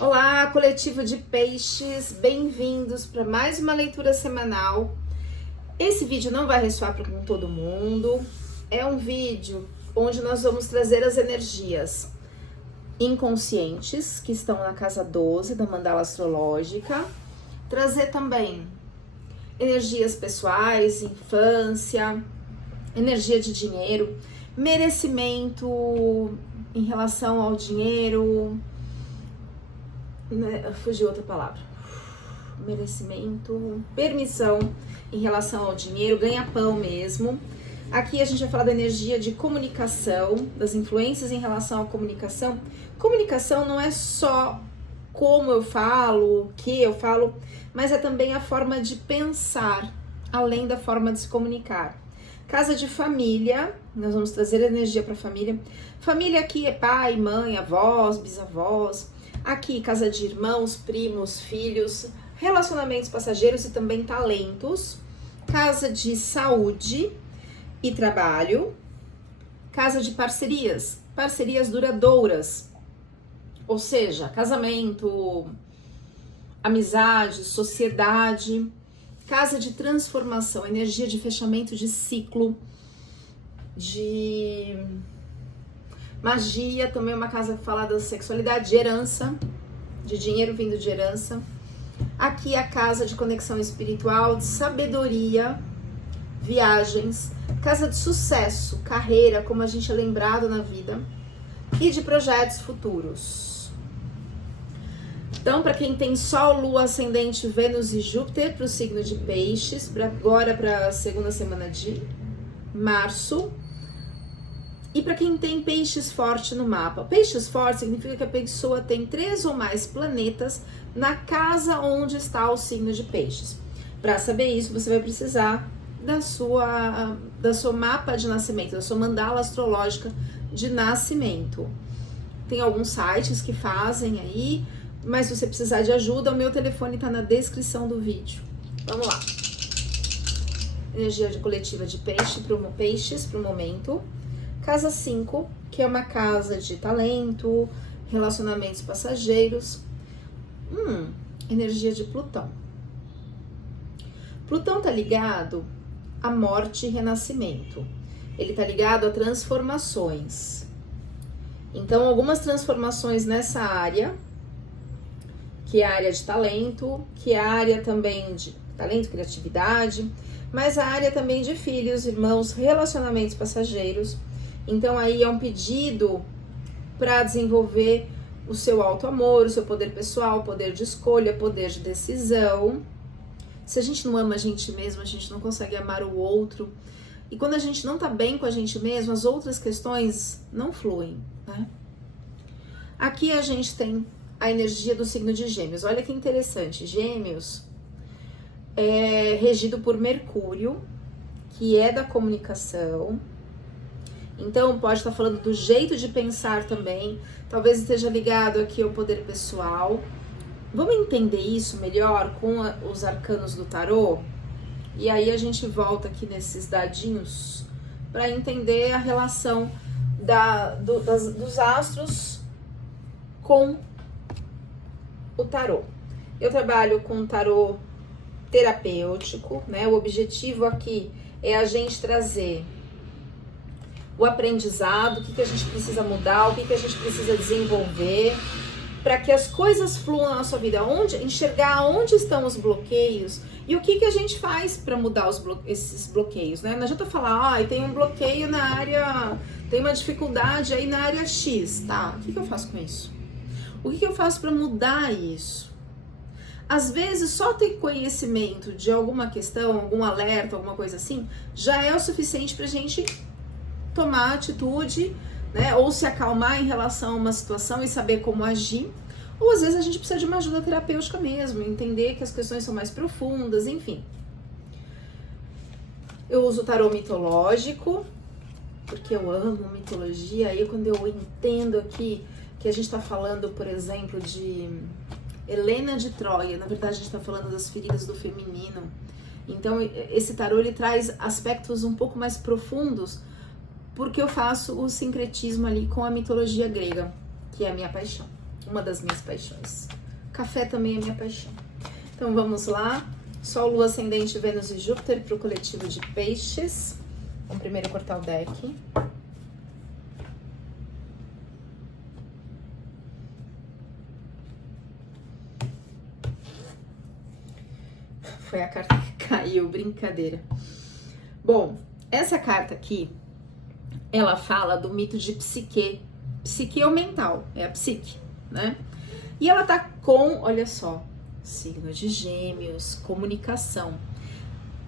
Olá, coletivo de peixes, bem-vindos para mais uma leitura semanal. Esse vídeo não vai ressoar com todo mundo, é um vídeo onde nós vamos trazer as energias inconscientes que estão na casa 12 da mandala astrológica, trazer também energias pessoais, infância, energia de dinheiro, merecimento em relação ao dinheiro. Fugiu outra palavra. Merecimento, permissão em relação ao dinheiro, ganha-pão mesmo. Aqui a gente vai falar da energia de comunicação, das influências em relação à comunicação. Comunicação não é só como eu falo, o que eu falo, mas é também a forma de pensar, além da forma de se comunicar. Casa de família, nós vamos trazer energia para a família. Família aqui é pai, mãe, avós, bisavós. Aqui, casa de irmãos, primos, filhos, relacionamentos passageiros e também talentos. Casa de saúde e trabalho. Casa de parcerias, parcerias duradouras. Ou seja, casamento, amizade, sociedade. Casa de transformação, energia de fechamento de ciclo, de magia, também uma casa que fala da sexualidade, de herança, de dinheiro vindo de herança. Aqui a casa de conexão espiritual, de sabedoria, viagens, casa de sucesso, carreira, como a gente é lembrado na vida, e de projetos futuros. Então, para quem tem Sol, Lua, Ascendente, Vênus e Júpiter, para o signo de Peixes, agora para a segunda semana de março. E para quem tem peixes forte no mapa. Peixes forte significa que a pessoa tem 3 ou mais planetas na casa onde está o signo de peixes. Para saber isso, você vai precisar da sua mapa de nascimento, da sua mandala astrológica de nascimento. Tem alguns sites que fazem aí, mas se você precisar de ajuda, o meu telefone está na descrição do vídeo. Vamos lá. Energia de coletiva de peixes para o momento. Casa 5, que é uma casa de talento, relacionamentos passageiros. Energia de Plutão. Plutão tá ligado à morte e renascimento. Ele tá ligado a transformações. Então, algumas transformações nessa área, que é a área de talento, que é a área também de talento, criatividade, mas a área também de filhos, irmãos, relacionamentos passageiros. Então aí é um pedido para desenvolver o seu auto-amor, o seu poder pessoal, poder de escolha, poder de decisão. Se a gente não ama a gente mesmo, a gente não consegue amar o outro. E quando a gente não tá bem com a gente mesmo, as outras questões não fluem, né? Aqui a gente tem a energia do signo de Gêmeos. Olha que interessante, Gêmeos é regido por Mercúrio, que é da comunicação. Então, pode estar falando do jeito de pensar também, talvez esteja ligado aqui ao poder pessoal. Vamos entender isso melhor com os arcanos do tarô? E aí a gente volta aqui nesses dadinhos para entender a relação dos astros com o tarô. Eu trabalho com tarô terapêutico, né? O objetivo aqui é a gente trazer o aprendizado, o que a gente precisa mudar, o que a gente precisa desenvolver, para que as coisas fluam na nossa vida, enxergar onde estão os bloqueios e o que a gente faz para mudar esses bloqueios, né? Não adianta falar, tem um bloqueio na área, tem uma dificuldade aí na área X, tá? O que eu faço com isso? O que eu faço para mudar isso? Às vezes, só ter conhecimento de alguma questão, algum alerta, alguma coisa assim, já é o suficiente pra gente tomar atitude, né, ou se acalmar em relação a uma situação e saber como agir, ou às vezes a gente precisa de uma ajuda terapêutica mesmo, entender que as questões são mais profundas, enfim. Eu uso o tarô mitológico, porque eu amo mitologia, aí quando eu entendo aqui que a gente tá falando, por exemplo, de Helena de Troia, na verdade a gente tá falando das feridas do feminino, então esse tarô ele traz aspectos um pouco mais profundos, porque eu faço o sincretismo ali com a mitologia grega, que é a minha paixão. uma das minhas paixões. Café também é minha paixão. Então vamos lá. Sol, Lua, Ascendente, Vênus e Júpiter para o coletivo de Peixes. Vamos primeiro cortar o deck. Foi a carta que caiu, brincadeira. Bom, essa carta aqui, ela fala do mito de psique. Psique é o mental, é a psique, né? E ela tá com, olha só, signo de Gêmeos, comunicação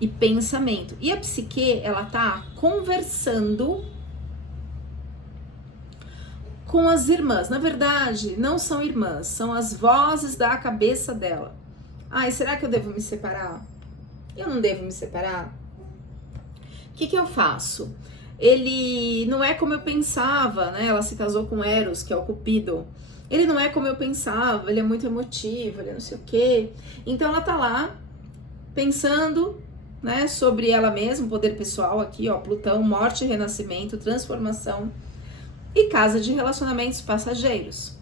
e pensamento. E a psique, ela tá conversando com as irmãs. Na verdade, não são irmãs, são as vozes da cabeça dela. Ai, será que eu devo me separar? Eu não devo me separar? O que eu faço? Ele não é como eu pensava, né? Ela se casou com Eros, que é o Cupido. Ele não é como eu pensava, ele é muito emotivo, ele é não sei o quê. Então ela tá lá pensando, né, sobre ela mesma, poder pessoal aqui, ó, Plutão, morte, renascimento, transformação e casa de relacionamentos passageiros.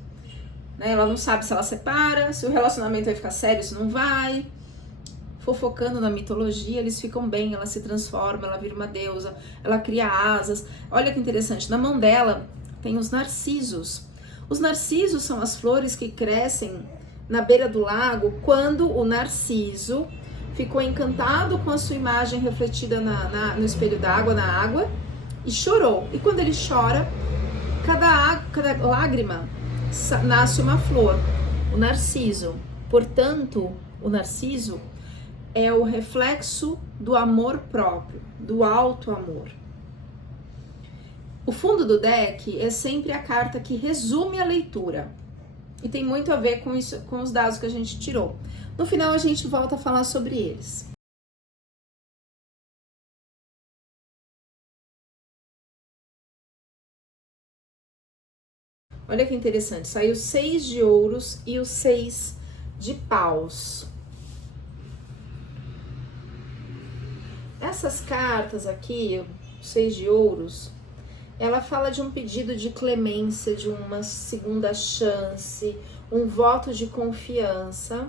Né? Ela não sabe se ela separa, se o relacionamento vai ficar sério, se não vai. Fofocando na mitologia, eles ficam bem, ela se transforma, ela vira uma deusa, ela cria asas. Olha que interessante, na mão dela tem os narcisos. Os narcisos são as flores que crescem na beira do lago quando o narciso ficou encantado com a sua imagem refletida no espelho d'água, na água, e chorou. E quando ele chora, cada lágrima nasce uma flor, o narciso. Portanto, o narciso é o reflexo do amor próprio, do alto amor. O fundo do deck é sempre a carta que resume a leitura. E tem muito a ver com isso, com os dados que a gente tirou. No final a gente volta a falar sobre eles. Olha que interessante, saiu 6 de ouros e o 6 de paus. Essas cartas aqui, o 6 de ouros, ela fala de um pedido de clemência, de uma segunda chance, um voto de confiança.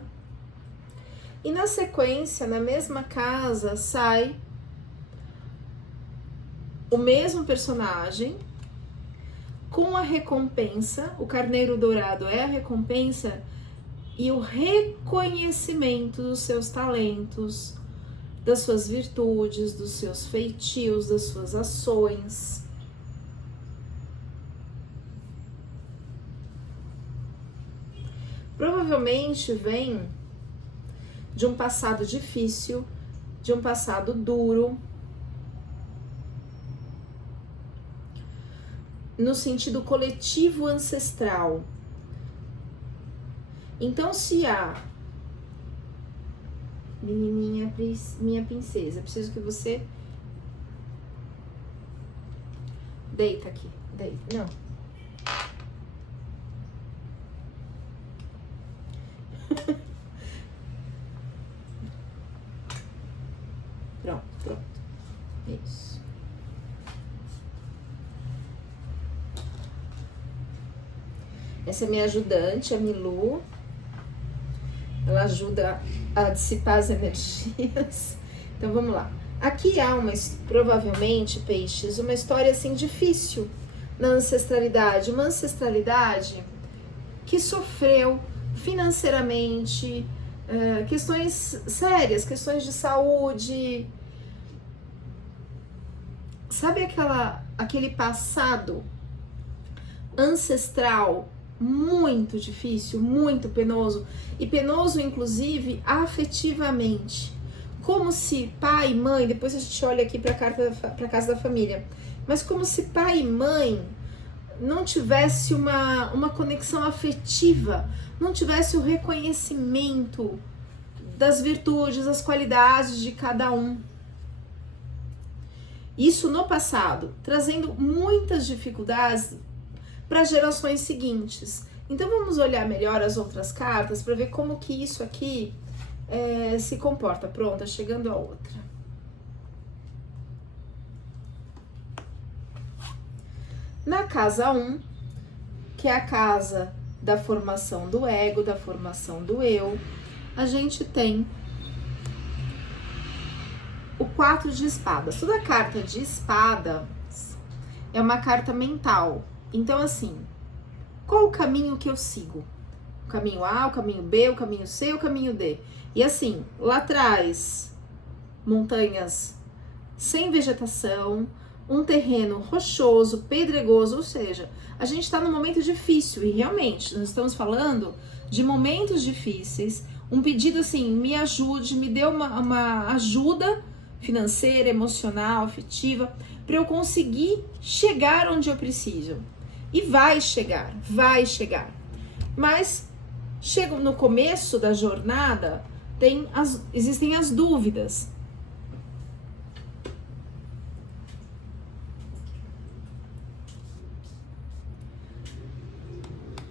E na sequência, na mesma casa, sai o mesmo personagem com a recompensa, o carneiro dourado é a recompensa e o reconhecimento dos seus talentos, das suas virtudes, dos seus feitios, das suas ações. Provavelmente vem de um passado difícil, de um passado duro, no sentido coletivo ancestral. Então, se a menininha, minha princesa, preciso que você deita aqui, deita, não. Pronto. Isso. Essa é minha ajudante, a Milu. Ela ajuda a dissipar as energias. Então vamos lá. Aqui há provavelmente, Peixes, uma história assim difícil na ancestralidade. Uma ancestralidade que sofreu financeiramente, questões sérias, questões de saúde. Sabe aquele passado ancestral muito difícil, muito penoso, e penoso inclusive afetivamente, como se pai e mãe, depois a gente olha aqui para a casa da família, mas como se pai e mãe não tivesse uma conexão afetiva, não tivesse o reconhecimento das virtudes, das qualidades de cada um. Isso no passado, trazendo muitas dificuldades para gerações seguintes. Então vamos olhar melhor as outras cartas para ver como que isso aqui se comporta. Pronto, chegando a outra. Na casa 1, que é a casa da formação do ego, da formação do eu, a gente tem o 4 de espadas. Toda carta de espadas é uma carta mental. Então, assim, qual o caminho que eu sigo? O caminho A, o caminho B, o caminho C, o caminho D. E assim, lá atrás, montanhas sem vegetação, um terreno rochoso, pedregoso, ou seja, a gente está num momento difícil e realmente nós estamos falando de momentos difíceis. Um pedido assim, me ajude, me dê uma ajuda financeira, emocional, afetiva, para eu conseguir chegar onde eu preciso. E vai chegar, vai chegar. Mas chega no começo da jornada, existem as dúvidas.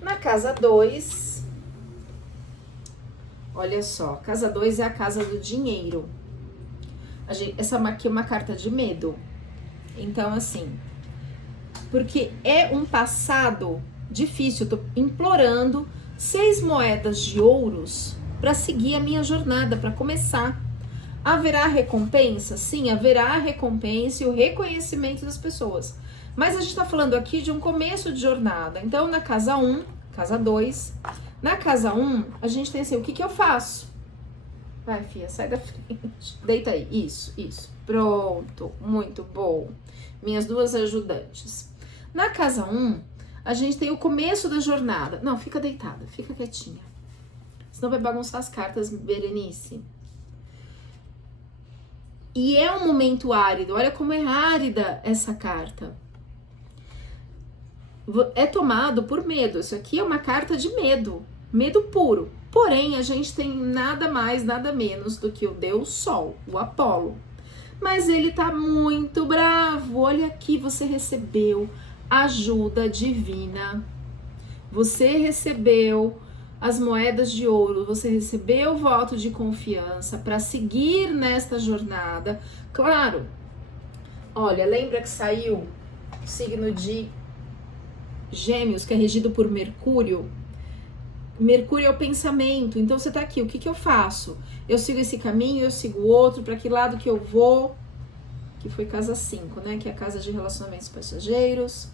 Na casa 2, olha só, casa 2 é a casa do dinheiro. Essa aqui é uma carta de medo. Então, assim, porque é um passado difícil, eu tô implorando 6 moedas de ouros para seguir a minha jornada, para começar. Haverá recompensa? Sim, haverá recompensa e o reconhecimento das pessoas. Mas a gente tá falando aqui de um começo de jornada. Então, na casa 1, casa 2, na casa 1, a gente tem assim, o que eu faço? Vai, filha, sai da frente. Deita aí. Isso. Pronto. Muito bom. Minhas 2 ajudantes. Na casa 1, a gente tem o começo da jornada. Não, fica deitada. Fica quietinha. Senão vai bagunçar as cartas, Berenice. E é um momento árido. Olha como é árida essa carta. É tomado por medo. Isso aqui é uma carta de medo. Medo puro. Porém, a gente tem nada mais, nada menos do que o Deus Sol, o Apolo. Mas ele tá muito bravo. Olha aqui, você recebeu ajuda divina. Você recebeu as moedas de ouro, você recebeu o voto de confiança para seguir nesta jornada. Claro, olha, lembra que saiu o signo de Gêmeos, que é regido por Mercúrio? Mercúrio é o pensamento, então você tá aqui, o que eu faço? Eu sigo esse caminho, eu sigo o outro, para que lado que eu vou? Que foi casa 5, né? Que é a casa de relacionamentos passageiros.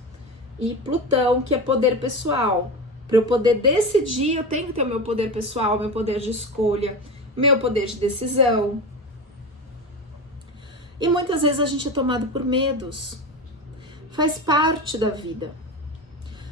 E Plutão, que é poder pessoal. Para eu poder decidir, eu tenho que ter o meu poder pessoal, meu poder de escolha, meu poder de decisão. E muitas vezes a gente é tomado por medos. Faz parte da vida.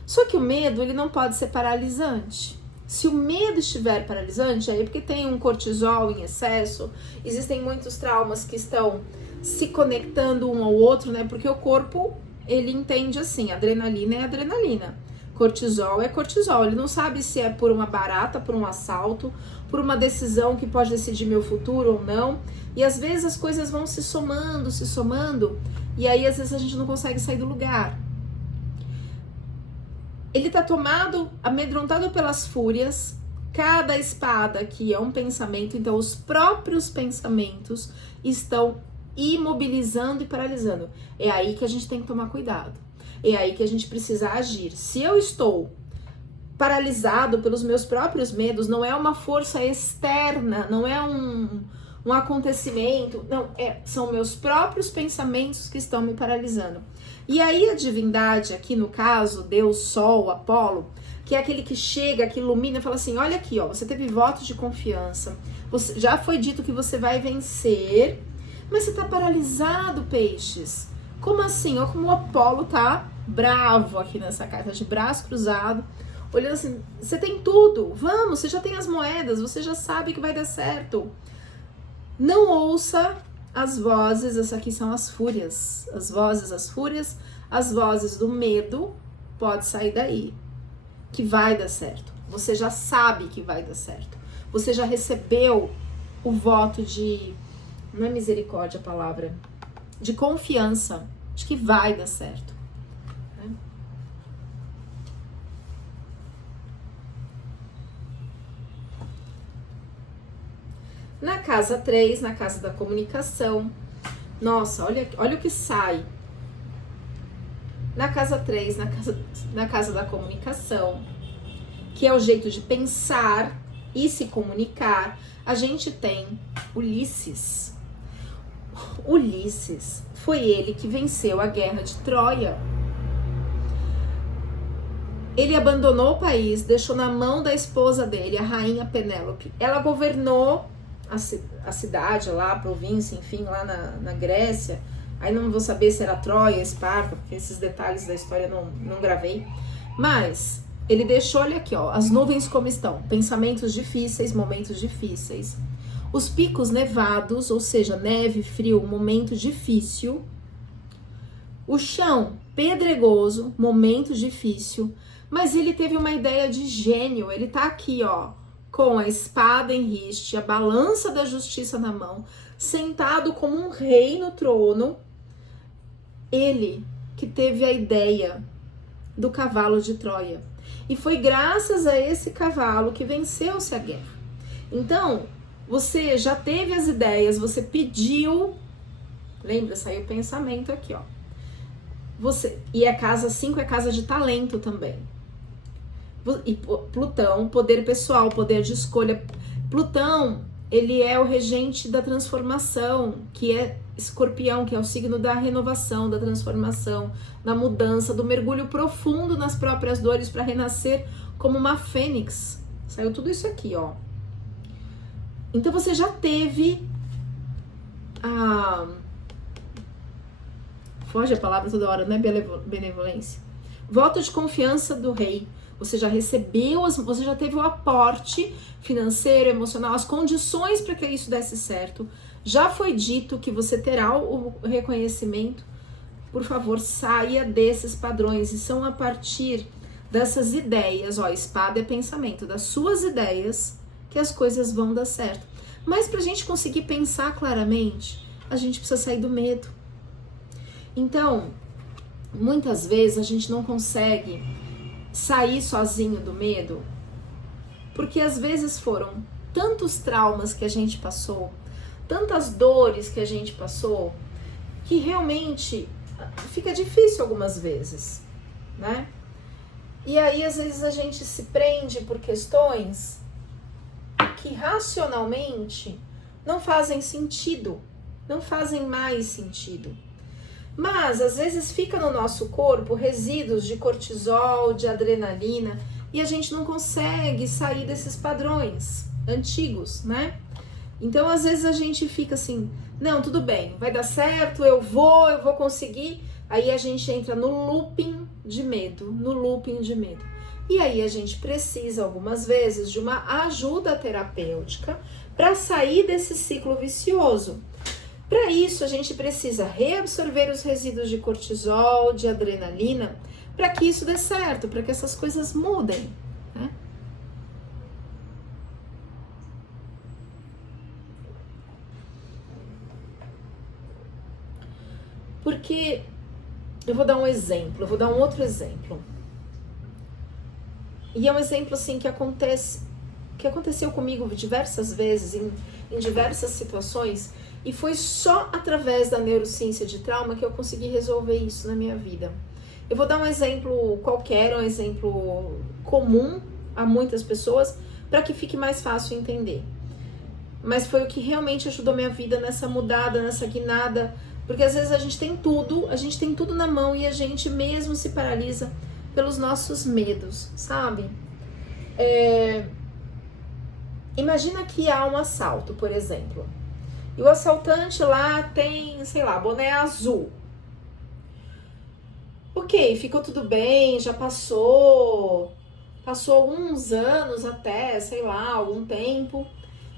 Só que o medo, ele não pode ser paralisante. Se o medo estiver paralisante, aí é porque tem um cortisol em excesso, existem muitos traumas que estão se conectando um ao outro, né? Porque o corpo, ele entende assim, adrenalina é adrenalina. Cortisol é cortisol, ele não sabe se é por uma barata, por um assalto, por uma decisão que pode decidir meu futuro ou não. E às vezes as coisas vão se somando, e aí às vezes a gente não consegue sair do lugar. Ele tá tomado, amedrontado pelas fúrias. Cada espada aqui é um pensamento, então os próprios pensamentos estão imobilizando e paralisando. É aí que a gente tem que tomar cuidado. É aí que a gente precisa agir. Se eu estou paralisado pelos meus próprios medos, não é uma força externa, não é um acontecimento, não, são meus próprios pensamentos que estão me paralisando. E aí a divindade, aqui no caso, Deus, Sol, Apolo, que é aquele que chega, que ilumina e fala assim, olha aqui, ó, você teve voto de confiança, já foi dito que você vai vencer, mas você tá paralisado, peixes. Como assim? Olha como o Apolo tá bravo aqui nessa carta, de braço cruzado, olhando assim, você tem tudo, vamos, você já tem as moedas, você já sabe que vai dar certo. Não ouça as vozes, essa aqui são as fúrias, as vozes, as fúrias, as vozes do medo, pode sair daí, que vai dar certo. Você já sabe que vai dar certo. Você já recebeu o voto de, não é misericórdia a palavra, de confiança, de que vai dar certo. Né? Na casa 3, na casa da comunicação, nossa, olha o que sai. Na casa 3, na casa da comunicação, que é o jeito de pensar e se comunicar, a gente tem Ulisses. Ulisses foi ele que venceu a guerra de Troia. Ele abandonou o país, deixou na mão da esposa dele, a rainha Penélope. Ela governou a cidade lá, a província, enfim, lá na Grécia. Aí não vou saber se era Troia, Esparta, porque esses detalhes da história não gravei. Mas ele deixou, olha aqui, ó, as nuvens como estão. Pensamentos difíceis, momentos difíceis. Os picos nevados, ou seja, neve, frio, momento difícil. O chão pedregoso, momento difícil. Mas ele teve uma ideia de gênio. Ele tá aqui, ó, com a espada em riste, a balança da justiça na mão, sentado como um rei no trono. Ele que teve a ideia do cavalo de Troia. E foi graças a esse cavalo que venceu-se a guerra. Então, você já teve as ideias, você pediu. Lembra, saiu o pensamento aqui, ó. E a casa 5 é casa de talento também. E Plutão, poder pessoal, poder de escolha. Plutão, ele é o regente da transformação, que é Escorpião, que é o signo da renovação, da transformação, da mudança, do mergulho profundo nas próprias dores para renascer como uma fênix. Saiu tudo isso aqui, ó. Então você já teve foge a palavra toda hora, né? Benevolência. Voto de confiança do rei. Você já recebeu, você já teve o aporte financeiro, emocional, as condições para que isso desse certo. Já foi dito que você terá o reconhecimento. Por favor, saia desses padrões. E são a partir dessas ideias, ó, espada é pensamento, das suas ideias, que as coisas vão dar certo. Mas para a gente conseguir pensar claramente, a gente precisa sair do medo. Então, muitas vezes a gente não consegue sair sozinho do medo, porque às vezes foram tantos traumas que a gente passou, tantas dores que a gente passou, que realmente fica difícil algumas vezes, né? E aí às vezes a gente se prende por questões que racionalmente não fazem sentido, não fazem mais sentido. Mas, às vezes, fica no nosso corpo resíduos de cortisol, de adrenalina, e a gente não consegue sair desses padrões antigos, né? Então, às vezes, a gente fica assim, não, tudo bem, vai dar certo, eu vou conseguir. Aí a gente entra no looping de medo, E aí a gente precisa, algumas vezes, de uma ajuda terapêutica para sair desse ciclo vicioso. Para isso, a gente precisa reabsorver os resíduos de cortisol, de adrenalina, para que isso dê certo, para que essas coisas mudem, né? Porque eu vou dar um exemplo, eu vou dar um outro exemplo. E é um exemplo assim que aconteceu comigo diversas vezes, em diversas situações. E foi só através da neurociência de trauma que eu consegui resolver isso na minha vida. Eu vou dar um exemplo qualquer, um exemplo comum a muitas pessoas, para que fique mais fácil entender. Mas foi o que realmente ajudou minha vida nessa mudada, nessa guinada. Porque às vezes a gente tem tudo na mão e a gente mesmo se paralisa pelos nossos medos, sabe? Imagina que há um assalto, por exemplo. E o assaltante lá tem, sei lá, boné azul. Ok, ficou tudo bem, já passou alguns anos até, sei lá, algum tempo.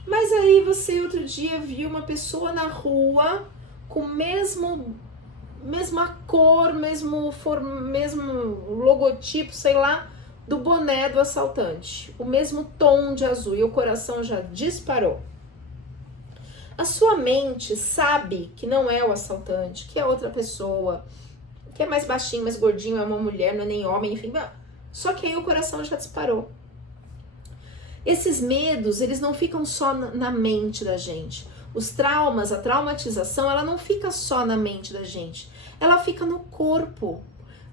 Mas aí você outro dia viu uma pessoa na rua com mesma cor, mesmo logotipo, sei lá, do boné do assaltante. O mesmo tom de azul e o coração já disparou. A sua mente sabe que não é o assaltante, que é outra pessoa, que é mais baixinho, mais gordinho, é uma mulher, não é nem homem, enfim. Só que aí o coração já disparou. Esses medos, eles não ficam só na mente da gente. Os traumas, a traumatização, ela não fica só na mente da gente. Ela fica no corpo.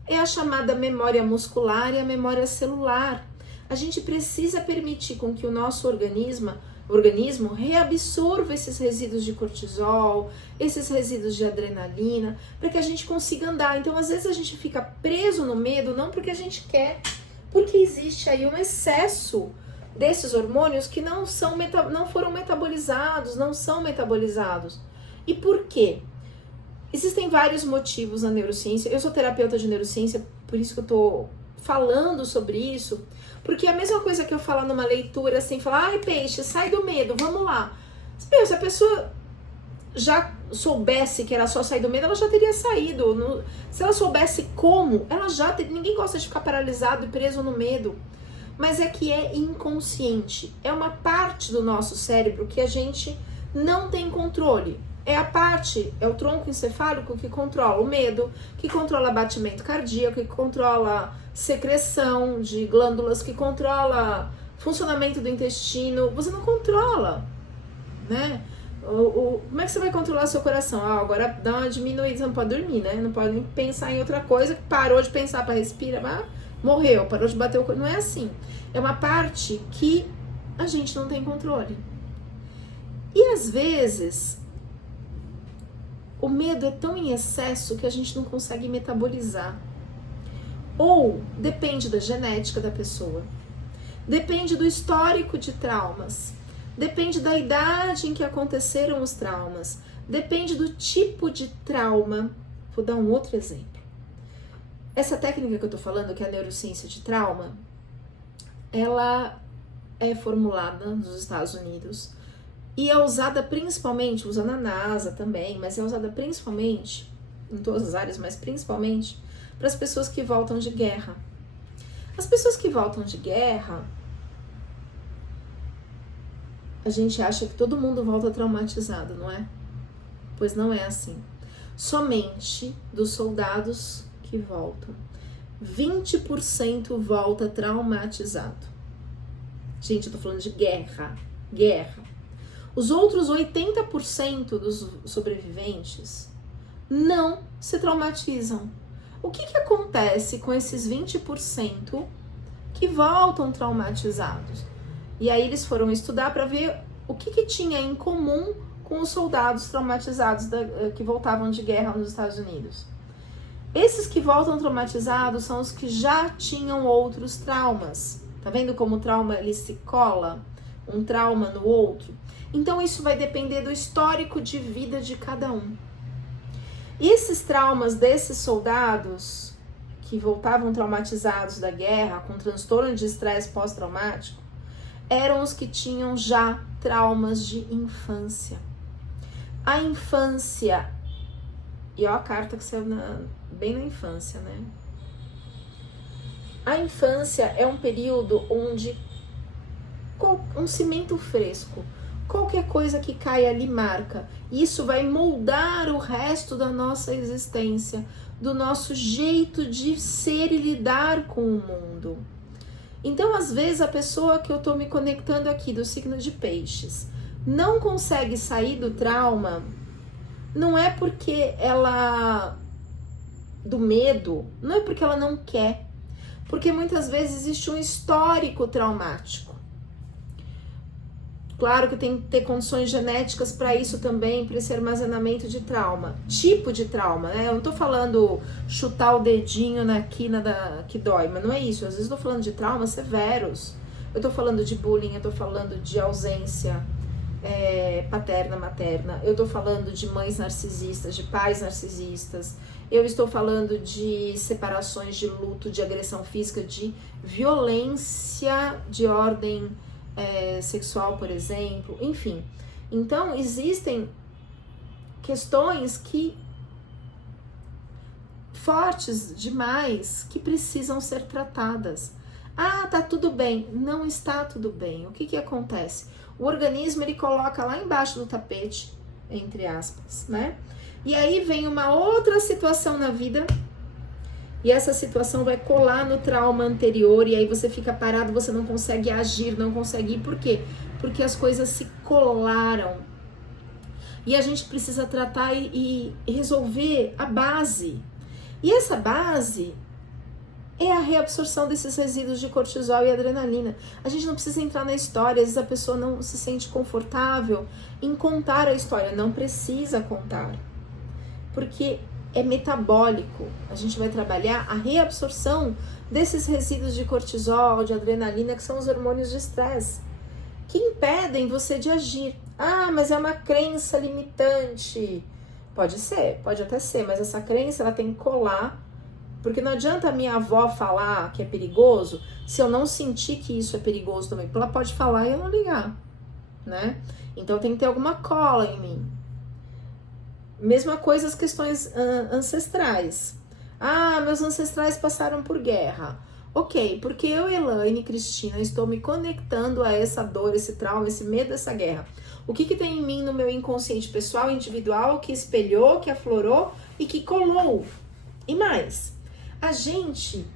É a chamada memória muscular e a memória celular. A gente precisa permitir com que o nosso organismo reabsorva esses resíduos de cortisol, esses resíduos de adrenalina, para que a gente consiga andar. Então, às vezes a gente fica preso no medo, não porque a gente quer, porque existe aí um excesso desses hormônios que não foram metabolizados, não são metabolizados. E por quê? Existem vários motivos na neurociência. Eu sou terapeuta de neurociência, por isso que eu tô falando sobre isso, porque é a mesma coisa que eu falar numa leitura assim, falar, ai peixe, sai do medo, vamos lá. Meu, se a pessoa já soubesse que era só sair do medo, ela já teria saído. Se ela soubesse como, ninguém gosta de ficar paralisado e preso no medo. Mas é que é inconsciente. É uma parte do nosso cérebro que a gente não tem controle. É o tronco encefálico que controla o medo, que controla batimento cardíaco, que controla secreção de glândulas, que controla funcionamento do intestino. Você não controla, né? Como é que você vai controlar seu coração? Agora dá uma diminuída, você não pode dormir, né? Não pode nem pensar em outra coisa, parou de pensar para respirar, morreu, parou de bater o coração. Não é assim. É uma parte que a gente não tem controle. E às vezes o medo é tão em excesso que a gente não consegue metabolizar. Ou depende da genética da pessoa, depende do histórico de traumas, depende da idade em que aconteceram os traumas, depende do tipo de trauma. Vou dar um outro exemplo. Essa técnica que eu tô falando, que é a neurociência de trauma, ela é formulada nos Estados Unidos e é usada principalmente, usa na NASA também, mas é usada principalmente, em todas as áreas, mas principalmente para as pessoas que voltam de guerra. As pessoas que voltam de guerra, a gente acha que todo mundo volta traumatizado, não é? Pois não é assim. Somente dos soldados que voltam, 20% volta traumatizado. Gente, eu tô falando de guerra. Os outros 80% dos sobreviventes não se traumatizam. O que acontece com esses 20% que voltam traumatizados? E aí eles foram estudar para ver o que tinha em comum com os soldados traumatizados que voltavam de guerra nos Estados Unidos. Esses que voltam traumatizados são os que já tinham outros traumas. Tá vendo como o trauma ele se cola? Um trauma no outro? Então isso vai depender do histórico de vida de cada um. E esses traumas desses soldados que voltavam traumatizados da guerra, com transtorno de estresse pós-traumático, eram os que tinham já traumas de infância. A infância, e ó a carta que saiu bem na infância, né? A infância é um período onde um cimento fresco, qualquer coisa que caia ali marca. Isso vai moldar o resto da nossa existência, do nosso jeito de ser e lidar com o mundo. Então, às vezes, a pessoa que eu tô me conectando aqui, do signo de peixes, não consegue sair do trauma, não é porque ela... do medo, não é porque ela não quer, porque muitas vezes existe um histórico traumático. Claro que tem que ter condições genéticas para isso também, para esse armazenamento de trauma. Tipo de trauma, né? Eu não tô falando chutar o dedinho na quina que dói, mas não é isso. Às vezes eu tô falando de traumas severos. Eu tô falando de bullying, eu tô falando de ausência paterna, materna. Eu tô falando de mães narcisistas, de pais narcisistas. Eu estou falando de separações, de luto, de agressão física, de violência de ordem sexual, por exemplo, enfim. Então, existem questões fortes demais que precisam ser tratadas. Ah, tá tudo bem. Não está tudo bem. O que acontece? O organismo, ele coloca lá embaixo do tapete, entre aspas, né? E aí vem uma outra situação na vida e essa situação vai colar no trauma anterior e aí você fica parado, você não consegue agir, não consegue ir. Por quê? Porque as coisas se colaram. E a gente precisa tratar e resolver a base. E essa base é a reabsorção desses resíduos de cortisol e adrenalina. A gente não precisa entrar na história, às vezes a pessoa não se sente confortável em contar a história. Não precisa contar, porque é metabólico. A gente vai trabalhar a reabsorção desses resíduos de cortisol, de adrenalina, que são os hormônios de estresse, que impedem você de agir. Ah, mas é uma crença limitante. Pode ser, pode até ser, mas essa crença ela tem que colar, porque não adianta a minha avó falar que é perigoso se eu não sentir que isso é perigoso também. Ela pode falar e eu não ligar, né? Então tem que ter alguma cola em mim. Mesma coisa as questões ancestrais. Ah, meus ancestrais passaram por guerra. Ok, porque eu, Elaine, Cristina, estou me conectando a essa dor, esse trauma, esse medo dessa guerra. O que tem em mim no meu inconsciente pessoal, individual, que espelhou, que aflorou e que colou? E mais, a gente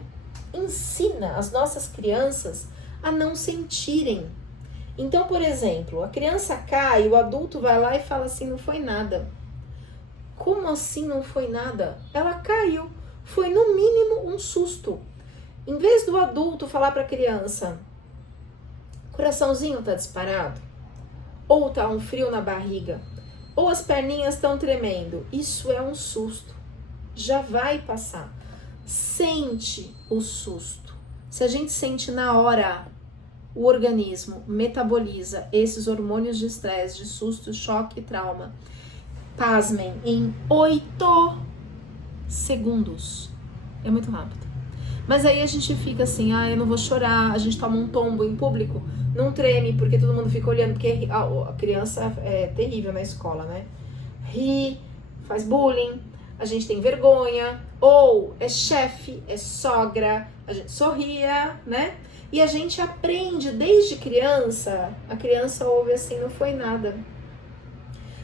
ensina as nossas crianças a não sentirem. Então, por exemplo, a criança cai, o adulto vai lá e fala assim, não foi nada. Como assim não foi nada? Ela caiu. Foi no mínimo um susto. Em vez do adulto falar para a criança, coraçãozinho tá disparado, ou tá um frio na barriga, ou as perninhas estão tremendo, isso é um susto. Já vai passar. Sente o susto. Se a gente sente na hora, o organismo metaboliza esses hormônios de estresse, de susto, choque e trauma. Pasmem, em 8 segundos. É muito rápido. Mas aí a gente fica assim, eu não vou chorar, a gente toma um tombo em público, não treme, porque todo mundo fica olhando, porque a criança é terrível na escola, né? Ri, faz bullying, a gente tem vergonha, ou é chefe, é sogra, a gente sorria, né? E a gente aprende desde criança, a criança ouve assim, não foi nada.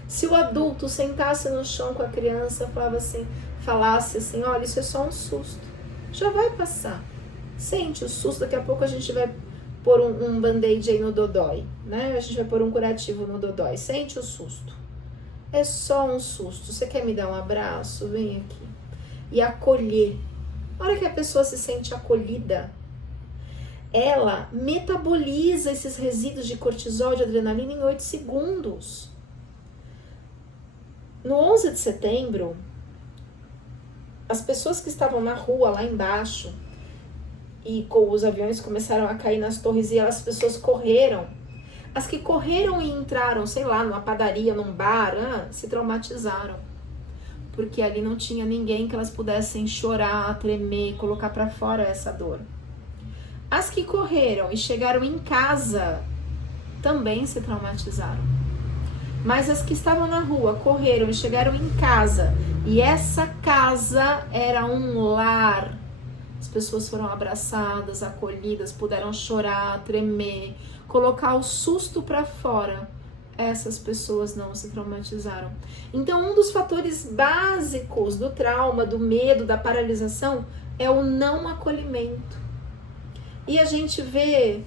Se o adulto sentasse no chão com a criança, falasse assim, olha, isso é só um susto, já vai passar. Sente o susto, daqui a pouco a gente vai pôr um band-aid aí no dodói, né? A gente vai pôr um curativo no dodói. Sente o susto. É só um susto. Você quer me dar um abraço? Vem aqui. E acolher. Na hora que a pessoa se sente acolhida, ela metaboliza esses resíduos de cortisol, de adrenalina em 8 segundos. No 11 de setembro, as pessoas que estavam na rua, lá embaixo, e os aviões começaram a cair nas torres e as pessoas correram. As que correram e entraram, sei lá, numa padaria, num bar, se traumatizaram. Porque ali não tinha ninguém que elas pudessem chorar, tremer, colocar pra fora essa dor. As que correram e chegaram em casa também se traumatizaram. Mas as que estavam na rua, correram e chegaram em casa, e essa casa era um lar. As pessoas foram abraçadas, acolhidas, puderam chorar, tremer, colocar o susto para fora. Essas pessoas não se traumatizaram. Então, um dos fatores básicos do trauma, do medo, da paralisação é o não acolhimento. E a gente vê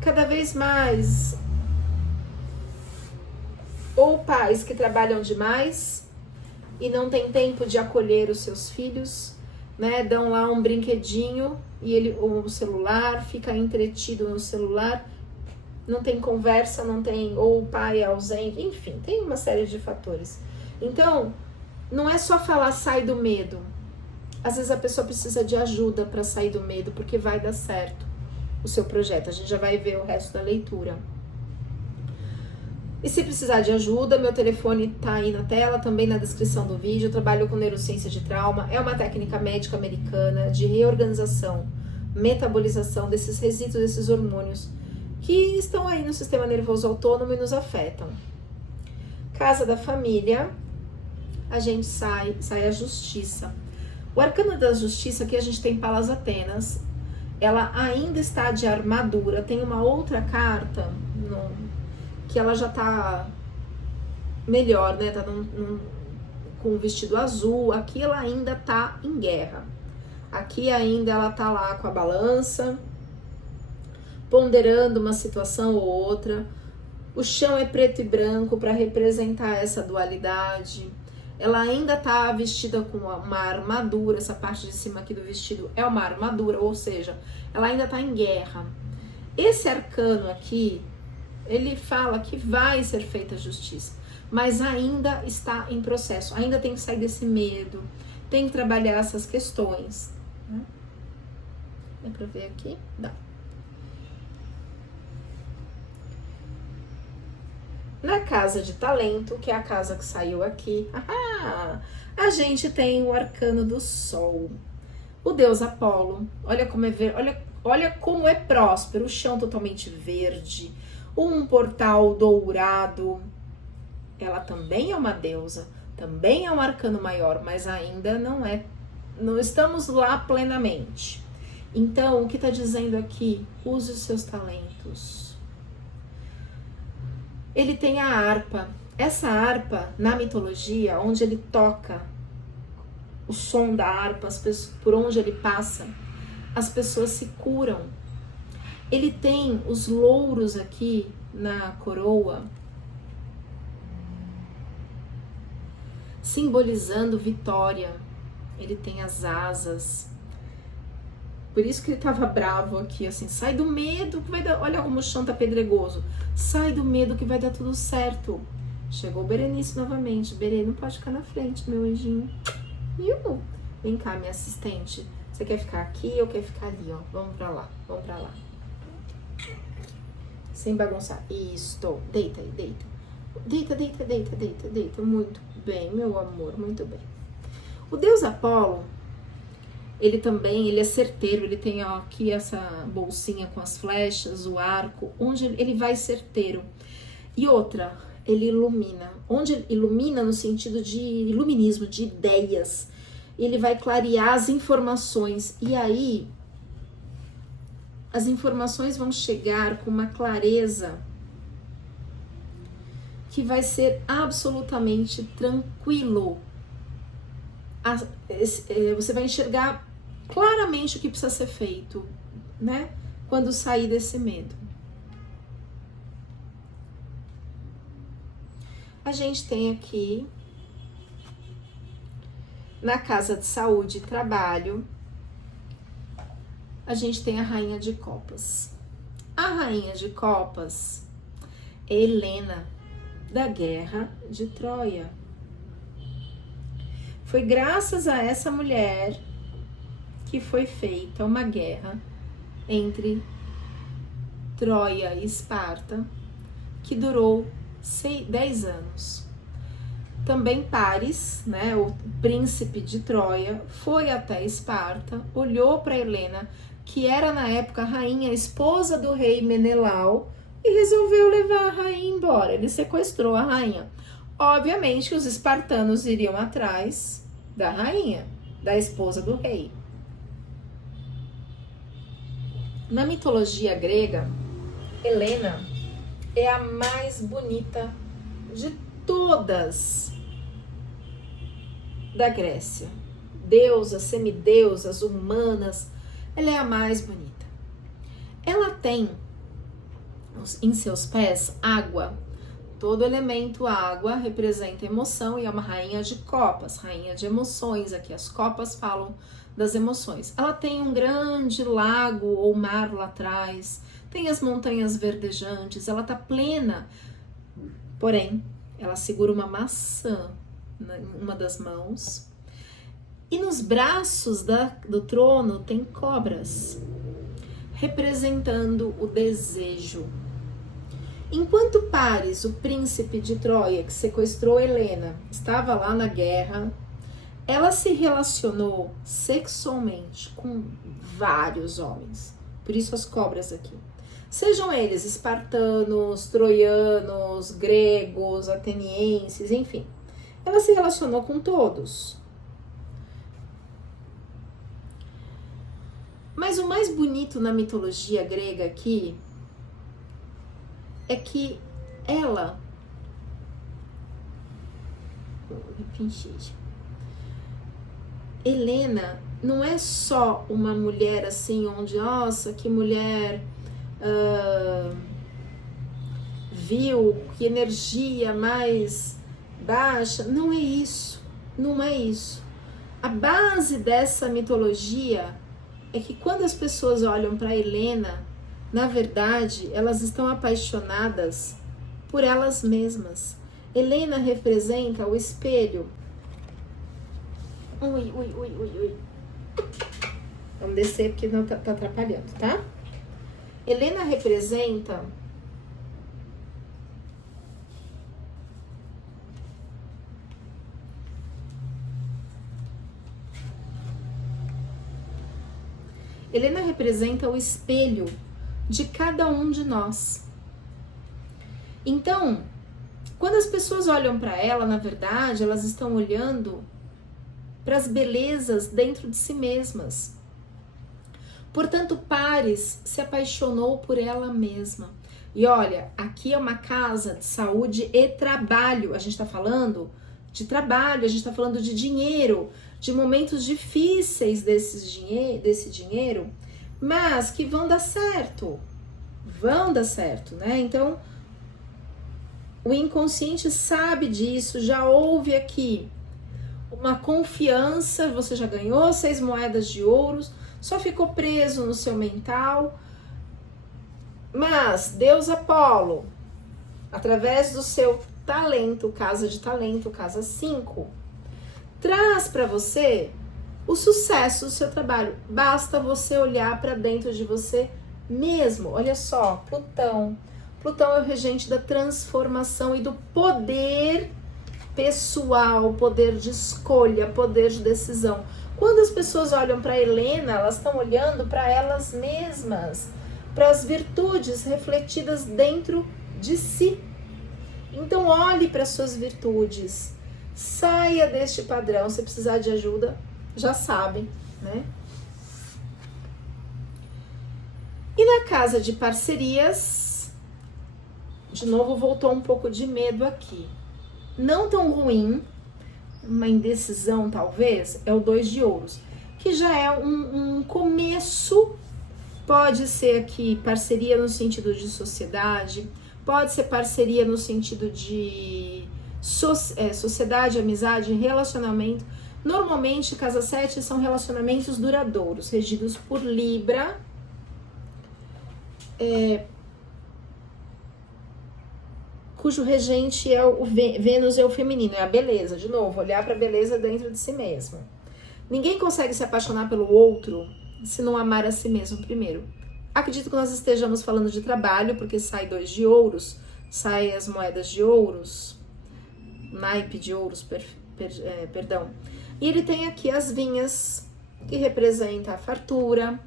cada vez mais ou pais que trabalham demais e não tem tempo de acolher os seus filhos, né? Dão lá um brinquedinho e o celular, fica entretido no celular, não tem conversa, não tem, ou o pai é ausente, enfim, tem uma série de fatores. Então, não é só falar sai do medo. Às vezes a pessoa precisa de ajuda para sair do medo, porque vai dar certo o seu projeto. A gente já vai ver o resto da leitura. E se precisar de ajuda, meu telefone tá aí na tela, também na descrição do vídeo. Eu trabalho com neurociência de trauma. É uma técnica médica americana de reorganização, metabolização desses resíduos, desses hormônios que estão aí no sistema nervoso autônomo e nos afetam. Casa da família, a gente sai a justiça. O arcano da justiça, aqui a gente tem Palas Atenas, ela ainda está de armadura. Tem uma outra carta que ela já tá melhor, né? Tá com um vestido azul. Aqui ela ainda tá em guerra. Aqui ainda ela tá lá com a balança, ponderando uma situação ou outra. O chão é preto e branco para representar essa dualidade. ela ainda tá vestida com uma armadura, essa parte de cima aqui do vestido é uma armadura, ou seja, ela ainda tá em guerra. Esse arcano aqui, ele fala que vai ser feita justiça, mas ainda está em processo, ainda tem que sair desse medo, tem que trabalhar essas questões. Dá pra ver aqui? Dá. Na casa de talento, que é a casa que saiu aqui, a gente tem o arcano do sol. O deus Apolo, olha como é verde, olha como é próspero, o chão totalmente verde, um portal dourado. Ela também é uma deusa, também é um arcano maior, mas ainda não estamos lá plenamente. Então, o que está dizendo aqui? Use os seus talentos. Ele tem a harpa. Essa harpa, na mitologia, onde ele toca o som da harpa, por onde ele passa, as pessoas se curam. Ele tem os louros aqui na coroa, simbolizando vitória. Ele tem as asas. Por isso que ele tava bravo aqui, assim, sai do medo que vai dar, olha como o chão tá pedregoso, sai do medo que vai dar tudo certo. Chegou o Berenice novamente. Berê, não pode ficar na frente, meu anjinho. Vem cá, minha assistente, você quer ficar aqui ou quer ficar ali, ó? Vamos pra lá, vamos pra lá. Sem bagunçar. Isso, deita aí, deita. Deita, deita, deita, deita, deita. Muito bem, meu amor, muito bem. O deus Apolo, ele é certeiro, ele tem aqui essa bolsinha com as flechas, o arco, onde ele vai certeiro. E outra, ele ilumina. Onde ele ilumina no sentido de iluminismo, de ideias. Ele vai clarear as informações. E aí, as informações vão chegar com uma clareza que vai ser absolutamente tranquilo. Você vai enxergar claramente o que precisa ser feito, né? Quando sair desse medo. A gente tem aqui, na casa de saúde e trabalho, a gente tem a Rainha de Copas. A Rainha de Copas é Helena, da Guerra de Troia. Foi graças a essa mulher que foi feita uma guerra entre Troia e Esparta, que durou 10 anos. Também Paris, né, o príncipe de Troia, foi até Esparta, olhou para Helena, que era na época a rainha, esposa do rei Menelau, e resolveu levar a rainha embora. Ele sequestrou a rainha. Obviamente que os espartanos iriam atrás da rainha, da esposa do rei. Na mitologia grega, Helena é a mais bonita de todas da Grécia. Deusas, semideusas, humanas, ela é a mais bonita. Ela tem em seus pés água. Todo elemento água representa emoção e é uma rainha de copas, rainha de emoções. Aqui as copas falam das emoções. Ela tem um grande lago ou mar lá atrás, tem as montanhas verdejantes, ela tá plena. Porém, ela segura uma maçã em uma das mãos. E nos braços do trono tem cobras, representando o desejo. Enquanto Paris, o príncipe de Troia, que sequestrou Helena, estava lá na guerra, ela se relacionou sexualmente com vários homens. Por isso as cobras aqui. Sejam eles espartanos, troianos, gregos, atenienses, enfim. Ela se relacionou com todos. Mas o mais bonito na mitologia grega aqui é que ela Helena não é só uma mulher assim, onde, nossa, que mulher viu, que energia mais baixa. Não é isso. Não é isso. A base dessa mitologia é que quando as pessoas olham para Helena, na verdade, elas estão apaixonadas por elas mesmas. Helena representa o espelho. Ui, ui, ui, ui, ui. Vamos descer porque não tá atrapalhando, tá? Helena representa o espelho de cada um de nós. Então, quando as pessoas olham para ela, na verdade, elas estão olhando para as belezas dentro de si mesmas. Portanto, Paris se apaixonou por ela mesma. E olha, aqui é uma casa de saúde e trabalho. A gente está falando de trabalho, a gente está falando de dinheiro, de momentos difíceis desse dinheiro, mas que vão dar certo. Vão dar certo, né? Então, o inconsciente sabe disso, já houve aqui uma confiança, você já ganhou 6 moedas de ouros, só ficou preso no seu mental. Mas Deus Apolo, através do seu talento, casa de talento, casa 5, traz para você o sucesso do seu trabalho. Basta você olhar para dentro de você mesmo. Olha só, Plutão. Plutão é o regente da transformação e do poder pessoal, poder de escolha, poder de decisão. Quando as pessoas olham para Helena, elas estão olhando para elas mesmas, para as virtudes refletidas dentro de si. Então olhe para as suas virtudes, saia deste padrão. Se precisar de ajuda, já sabem, né? E na casa de parcerias, de novo voltou um pouco de medo aqui. Não tão ruim, uma indecisão talvez, é o 2 de ouros, que já é um começo. Pode ser aqui parceria no sentido de sociedade, pode ser parceria no sentido de sociedade, amizade, relacionamento. Normalmente, casa 7 são relacionamentos duradouros, regidos por Libra, cujo regente é o Vênus, é o feminino, é a beleza. De novo, olhar para a beleza dentro de si mesmo. Ninguém consegue se apaixonar pelo outro se não amar a si mesmo primeiro. Acredito que nós estejamos falando de trabalho, porque sai 2 de ouros, sai as moedas de ouros, naipe de ouros, perdão. E ele tem aqui as vinhas, que representa a fartura,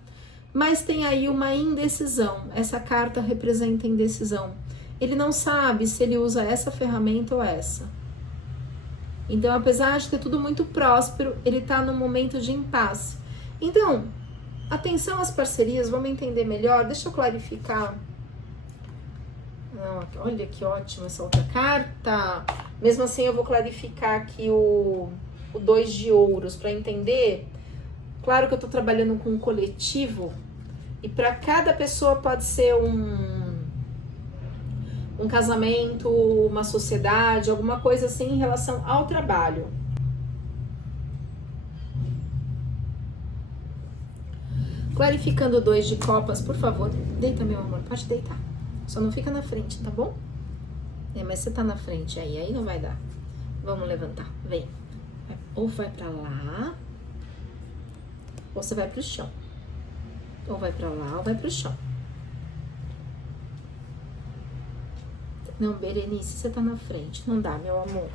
mas tem aí uma indecisão. Essa carta representa indecisão. Ele não sabe se ele usa essa ferramenta ou essa. Então, apesar de ter tudo muito próspero, ele está num momento de impasse. Então, atenção às parcerias, vamos entender melhor. Deixa eu clarificar. Não, olha que ótima essa outra carta. Mesmo assim, eu vou clarificar aqui o 2 de ouros para entender. Claro que eu estou trabalhando com um coletivo e para cada pessoa pode ser um casamento, uma sociedade, alguma coisa assim em relação ao trabalho. Clarificando o 2 de copas, por favor. Deita, meu amor, pode deitar. Só não fica na frente, tá bom? Mas você tá na frente aí não vai dar. Vamos levantar, vem. Ou vai pra lá, ou você vai pro chão. Ou vai pra lá, ou vai pro chão. Não, Berenice, você tá na frente. Não dá, meu amor.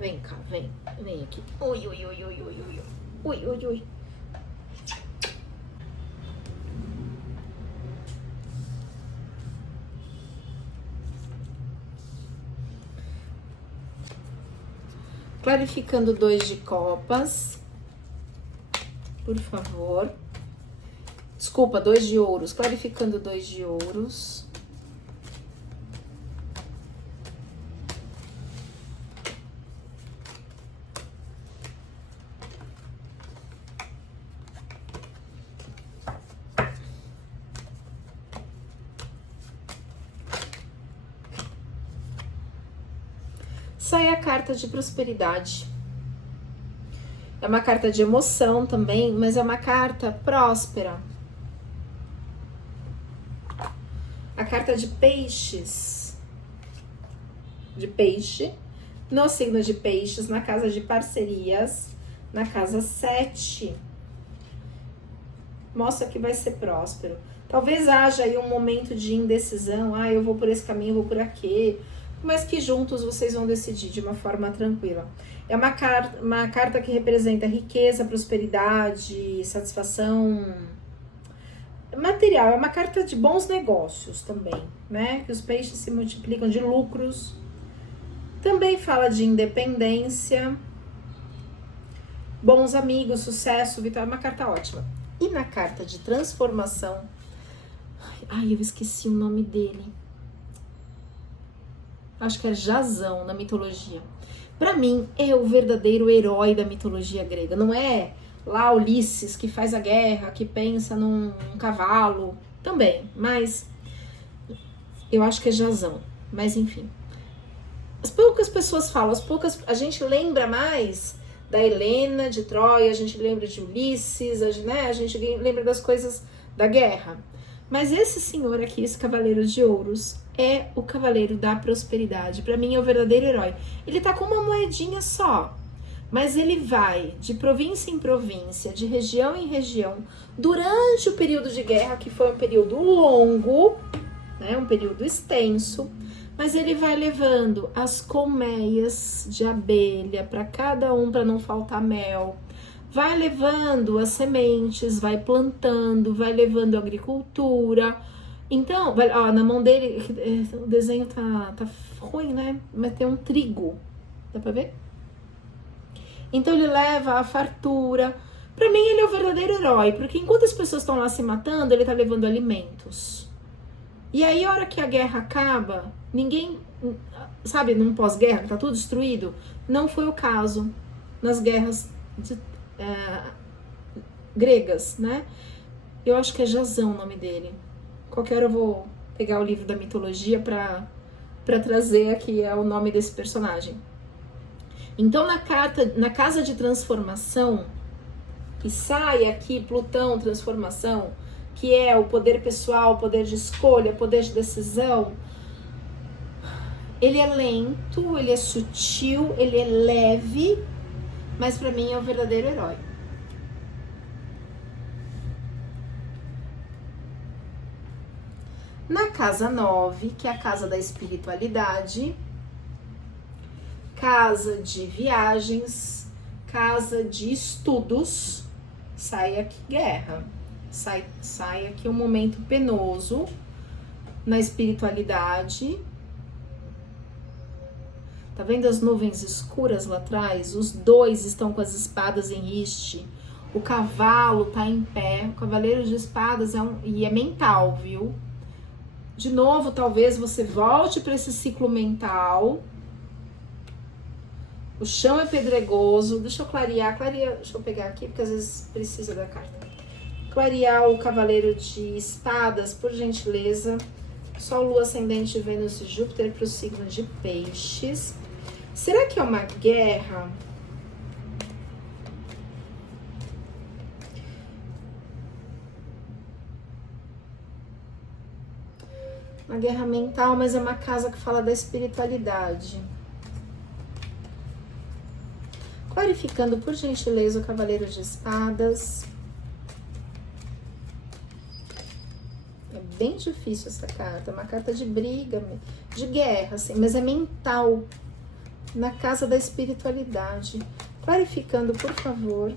Vem cá, vem. Vem aqui. Ui, ui, ui, ui, ui, ui. Ui, ui, ui. Clarificando 2 de copas. Por favor. Desculpa, 2 de ouros. Clarificando 2 de ouros. Sai a carta de prosperidade. É uma carta de emoção também, mas é uma carta próspera. A carta de peixes. De peixe. No signo de peixes, na casa de parcerias, na casa 7. Mostra que vai ser próspero. Talvez haja aí um momento de indecisão. Ah, eu vou por esse caminho, eu vou por aqui. Mas que juntos vocês vão decidir de uma forma tranquila. É uma carta que representa riqueza, prosperidade, satisfação material. É uma carta de bons negócios também, né? Que os peixes se multiplicam, de lucros. Também fala de independência, bons amigos, sucesso, vitória. É uma carta ótima. E na carta de transformação... Ai, eu esqueci o nome dele. Acho que é Jasão, na mitologia. Para mim, é o verdadeiro herói da mitologia grega. Não é lá Ulisses, que faz a guerra, que pensa num cavalo. Também, mas eu acho que é Jasão. Mas enfim. As poucas pessoas falam, a gente lembra mais da Helena de Troia, a gente lembra de Ulisses, a gente lembra das coisas da guerra. Mas esse senhor aqui, esse cavaleiro de ouros, é o cavaleiro da prosperidade. Para mim é o verdadeiro herói. Ele tá com uma moedinha só, mas ele vai de província em província, de região em região, durante o período de guerra, que foi um período longo, né, um período extenso, mas ele vai levando as colmeias de abelha para cada um, para não faltar mel. Vai levando as sementes, vai plantando, vai levando a agricultura. Então, na mão dele, o desenho tá ruim, né? Mas tem um trigo. Dá pra ver? Então ele leva a fartura. Pra mim ele é o verdadeiro herói, porque enquanto as pessoas estão lá se matando, ele tá levando alimentos. E aí, a hora que a guerra acaba, ninguém, sabe, num pós-guerra, tá tudo destruído. Não foi o caso nas guerras gregas, né? Eu acho que é Jasão o nome dele. Qualquer hora eu vou pegar o livro da mitologia para trazer aqui o nome desse personagem. Então, na casa de transformação, que sai aqui Plutão, transformação, que é o poder pessoal, o poder de escolha, o poder de decisão, ele é lento, ele é sutil, ele é leve, mas para mim é o verdadeiro herói. Na casa 9, que é a casa da espiritualidade, casa de viagens, casa de estudos, sai aqui guerra, sai aqui um momento penoso na espiritualidade. Tá vendo as nuvens escuras lá atrás? Os dois estão com as espadas em riste. O cavalo tá em pé. O cavaleiro de espadas é mental, viu? De novo, talvez você volte para esse ciclo mental. O chão é pedregoso. Deixa eu clarear. Deixa eu pegar aqui, porque às vezes precisa da carta. Clarear o cavaleiro de espadas, por gentileza. Sol, Lua, Ascendente, Vênus e Júpiter para o signo de Peixes. Será que é uma guerra? Uma guerra mental, mas é uma casa que fala da espiritualidade. Clarificando, por gentileza, o Cavaleiro de Espadas. É bem difícil essa carta. É uma carta de briga, de guerra, assim, mas é mental. Na casa da espiritualidade. Clarificando, por favor.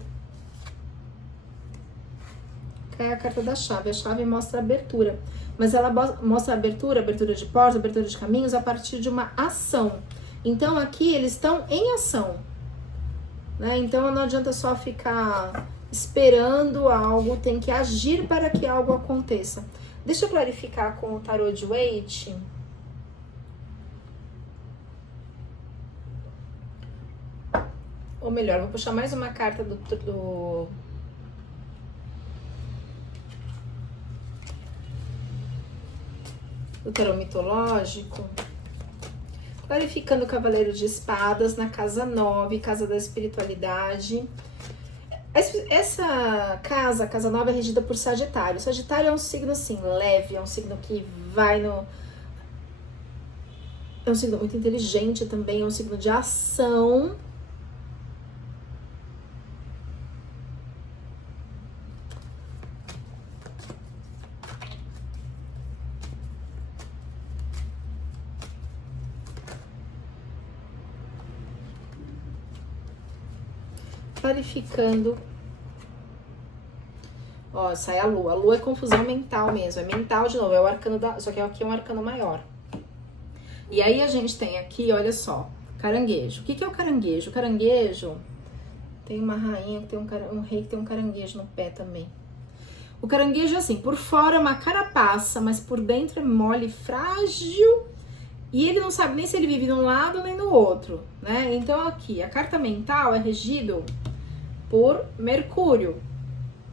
Cai a carta da chave. A chave mostra a abertura. Mas ela mostra a abertura de portas, abertura de caminhos a partir de uma ação. Então, aqui eles estão em ação. Né? Então, não adianta só ficar esperando algo, tem que agir para que algo aconteça. Deixa eu clarificar com o tarô de Waite. Ou melhor, vou puxar mais uma carta do tarô mitológico. Clarificando o Cavaleiro de Espadas na casa 9, casa da espiritualidade. Essa casa, a casa 9, é regida por Sagitário. Sagitário é um signo assim, leve, é um signo que vai no... É um signo muito inteligente também, é um signo de ação. Clarificando. Ó, sai a lua. A lua é confusão mental mesmo. É mental de novo. É o arcano da... Só que aqui é um arcano maior. E aí a gente tem aqui, olha só, caranguejo. O que é o caranguejo? O caranguejo... Tem uma rainha que tem um rei que tem um caranguejo no pé também. O caranguejo é assim, por fora é uma carapaça, mas por dentro é mole, frágil. E ele não sabe nem se ele vive num lado nem no outro, né? Então aqui, a carta mental é regido por Mercúrio.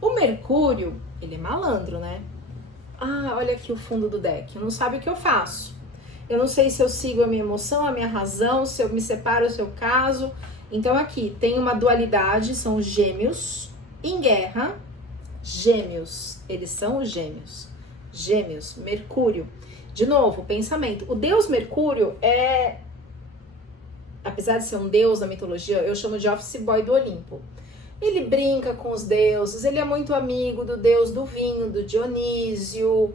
O Mercúrio, ele é malandro, né? Ah, olha aqui o fundo do deck. Não sabe o que eu faço. Eu não sei se eu sigo a minha emoção, a minha razão, se eu me separo, se eu caso. Então aqui tem uma dualidade, são os gêmeos em guerra. Gêmeos, eles são os gêmeos. Gêmeos, Mercúrio. De novo, pensamento. O deus Mercúrio é... Apesar de ser um deus da mitologia, eu chamo de office boy do Olimpo. Ele brinca com os deuses, ele é muito amigo do deus do vinho, do Dionísio.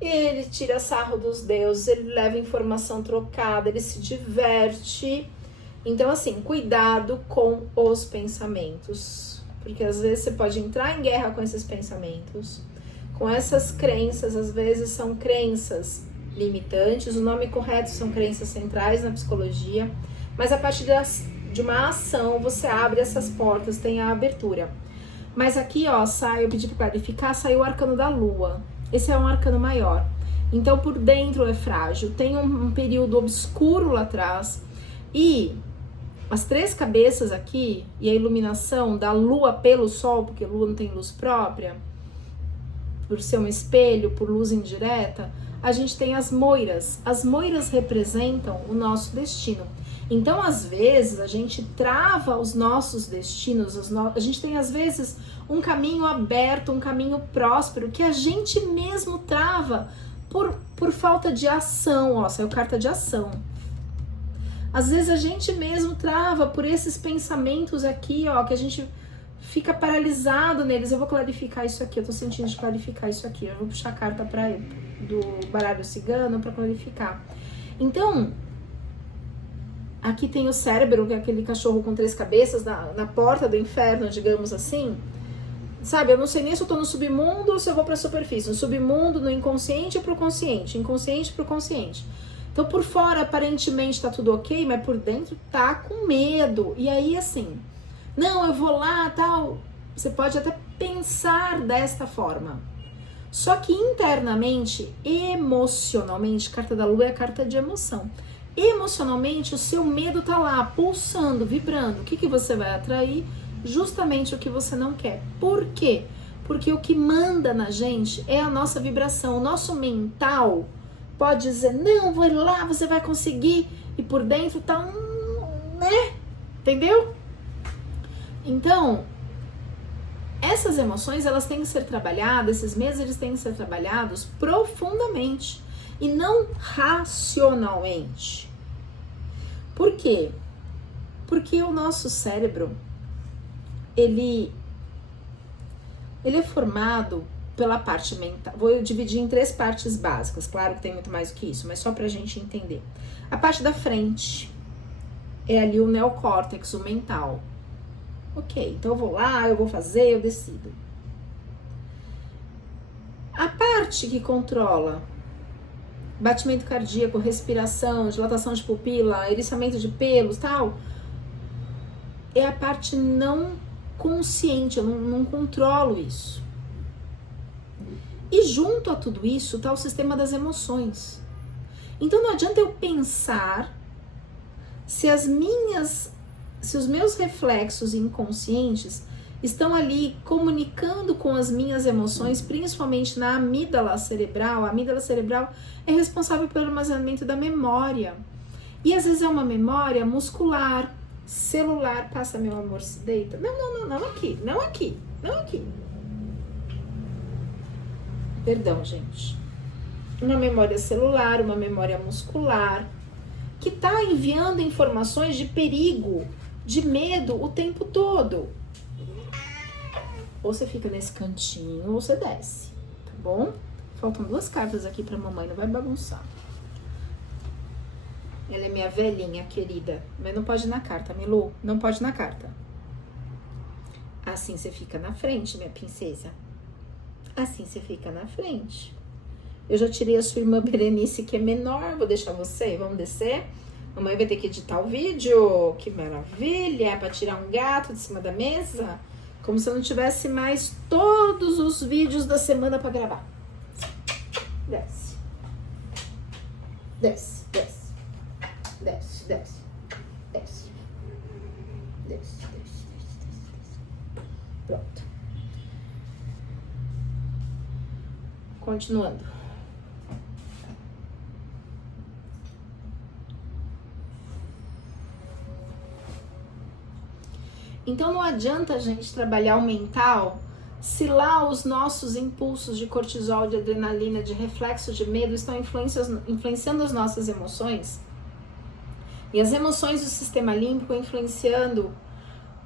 Ele tira sarro dos deuses, ele leva informação trocada, ele se diverte. Então, assim, cuidado com os pensamentos. Porque às vezes você pode entrar em guerra com esses pensamentos. Com essas crenças, às vezes são crenças limitantes. O nome correto são crenças centrais na psicologia. Mas a partir de uma ação, você abre essas portas, tem a abertura. Mas aqui, ó, eu pedi para clarificar, saiu o arcano da lua. Esse é um arcano maior. Então, por dentro é frágil. Tem um período obscuro lá atrás. E as 3 cabeças aqui, e a iluminação da lua pelo sol, porque a lua não tem luz própria, por ser um espelho, por luz indireta, a gente tem as moiras. As moiras representam o nosso destino. Então, às vezes, a gente trava os nossos destinos, a gente tem, às vezes, um caminho aberto, um caminho próspero, que a gente mesmo trava por falta de ação. Ó, saiu carta de ação. Às vezes, a gente mesmo trava por esses pensamentos aqui, ó, que a gente fica paralisado neles. Eu vou clarificar isso aqui, eu tô sentindo de clarificar isso aqui. Eu vou puxar a carta do baralho cigano para clarificar. Então... Aqui tem o cérebro, que é aquele cachorro com 3 cabeças na porta do inferno, digamos assim. Sabe, eu não sei nem se eu tô no submundo ou se eu vou pra superfície. No submundo, no inconsciente pro consciente. Inconsciente pro consciente. Então, por fora, aparentemente, tá tudo ok, mas por dentro tá com medo. E aí, assim, não, eu vou lá, tal. Você pode até pensar desta forma. Só que internamente, emocionalmente, carta da lua é a carta de emoção. Emocionalmente, o seu medo tá lá, pulsando, vibrando. O que você vai atrair? Justamente o que você não quer. Por quê? Porque o que manda na gente é a nossa vibração. O nosso mental pode dizer, não, vai lá, você vai conseguir. E por dentro tá né? Entendeu? Então, essas emoções, elas têm que ser trabalhadas, esses medos, eles têm que ser trabalhados profundamente. E não racionalmente. Por quê? Porque o nosso cérebro, ele é formado pela parte mental. Vou dividir em 3 partes básicas. Claro que tem muito mais do que isso, mas só pra gente entender. A parte da frente é ali o neocórtex, o mental. Ok, então eu vou lá, eu vou fazer, eu decido. A parte que controla batimento cardíaco, respiração, dilatação de pupila, eriçamento de pelos, tal, é a parte não consciente, eu não controlo isso. E junto a tudo isso tá o sistema das emoções. Então não adianta eu pensar se os meus reflexos inconscientes estão ali comunicando com as minhas emoções, principalmente na amígdala cerebral. A amígdala cerebral é responsável pelo armazenamento da memória. E às vezes é uma memória muscular, celular, passa meu amor, se deita. Não aqui, não aqui, não aqui. Perdão, gente. Uma memória celular, uma memória muscular, que tá enviando informações de perigo, de medo o tempo todo. Ou você fica nesse cantinho, ou você desce, tá bom? Faltam 2 cartas aqui pra mamãe, não vai bagunçar. Ela é minha velhinha querida, mas não pode ir na carta, Milu, não pode ir na carta. Assim você fica na frente, minha princesa. Assim você fica na frente. Eu já tirei a sua irmã Berenice, que é menor, vou deixar você, vamos descer. Mamãe vai ter que editar o vídeo, que maravilha, pra tirar um gato de cima da mesa. Como se eu não tivesse mais todos os vídeos da semana pra gravar. Desce. Desce, desce. Desce, desce. Desce. Desce, desce, desce, desce. Pronto. Continuando. Então não adianta a gente trabalhar o mental se lá os nossos impulsos de cortisol, de adrenalina, de reflexo de medo estão influenciando as nossas emoções. E as emoções do sistema límbico influenciando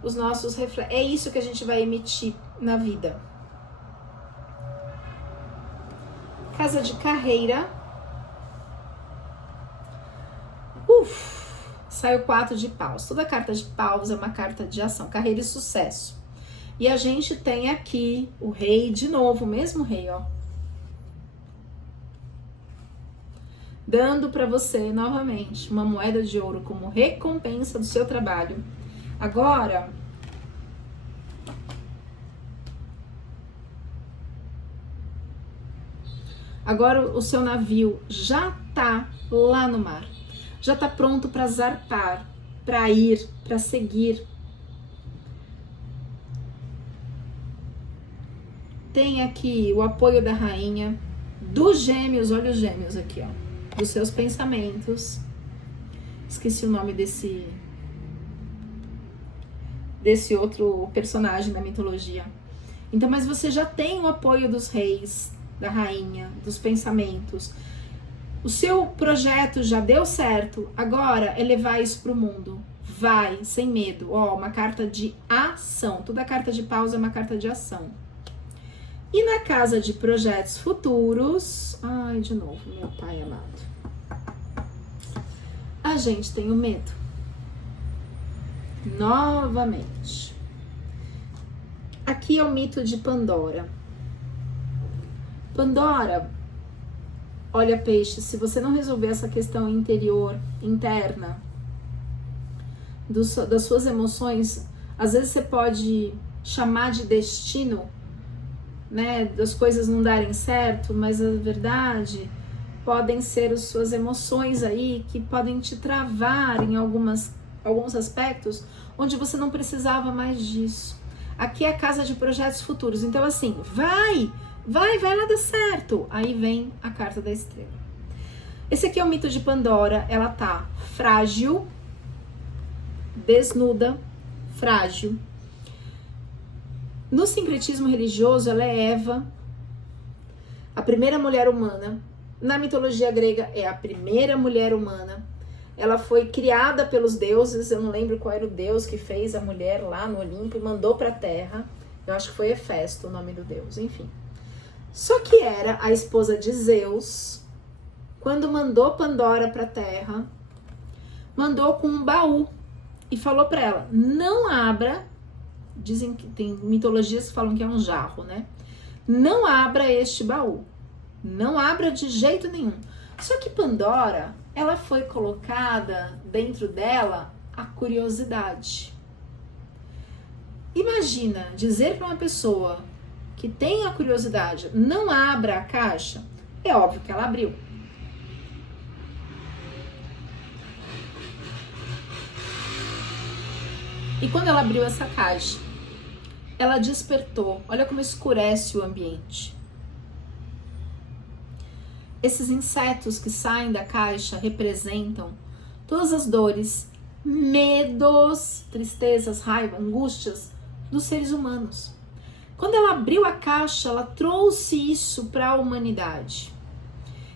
os nossos reflexos. É isso que a gente vai emitir na vida. Casa de carreira. Sai o 4 de paus. Toda carta de paus é uma carta de ação, carreira e sucesso. E a gente tem aqui o rei de novo, o mesmo rei, ó. Dando para você novamente uma moeda de ouro como recompensa do seu trabalho. Agora, o seu navio já tá lá no mar. Já tá pronto para zarpar, para ir, para seguir. Tem aqui o apoio da rainha, dos gêmeos, olha os gêmeos aqui, ó, dos seus pensamentos. Esqueci o nome desse outro personagem da mitologia. Então, mas você já tem o apoio dos reis, da rainha, dos pensamentos. O seu projeto já deu certo, agora é levar isso pro mundo. Vai, sem medo. Ó, uma carta de ação. Toda carta de pausa é uma carta de ação. E na casa de projetos futuros... Ai, de novo, meu pai amado. A gente tem o medo. Novamente. Aqui é o mito de Pandora. Pandora... Olha, peixe, se você não resolver essa questão interior, interna, das suas emoções, às vezes você pode chamar de destino, né, das coisas não darem certo, mas a verdade podem ser as suas emoções aí que podem te travar em alguns aspectos onde você não precisava mais disso. Aqui é a casa de projetos futuros, então assim, vai lá dar certo. Aí vem a carta da estrela. Esse aqui é o mito de Pandora. Ela tá frágil, desnuda, frágil. No sincretismo religioso, ela é Eva, a primeira mulher humana. Na mitologia grega, é a primeira mulher humana. Ela foi criada pelos deuses. Eu não lembro qual era o deus que fez a mulher lá no Olimpo e mandou pra Terra. Eu acho que foi Hefesto o nome do deus, enfim. Só que era a esposa de Zeus, quando mandou Pandora para a Terra, mandou com um baú e falou para ela, não abra, dizem que tem mitologias que falam que é um jarro, né? Não abra este baú, não abra de jeito nenhum. Só que Pandora, ela foi colocada dentro dela a curiosidade. Imagina dizer para uma pessoa que tem a curiosidade, não abra a caixa, é óbvio que ela abriu. E quando ela abriu essa caixa, ela despertou. Olha como escurece o ambiente. Esses insetos que saem da caixa representam todas as dores, medos, tristezas, raiva, angústias dos seres humanos. Quando ela abriu a caixa, ela trouxe isso para a humanidade.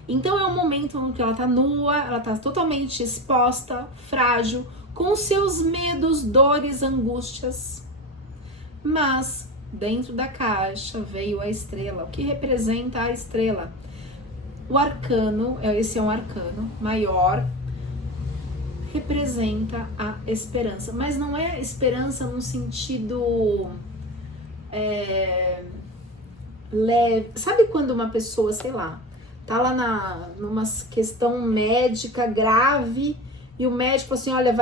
Então é um momento em que ela está nua, ela está totalmente exposta, frágil, com seus medos, dores, angústias. Mas dentro da caixa veio a estrela. O que representa a estrela? O arcano, esse é um arcano maior, representa a esperança. Mas não é esperança num sentido leve. Sabe quando uma pessoa, sei lá, tá lá numa questão médica grave e o médico fala assim, olha,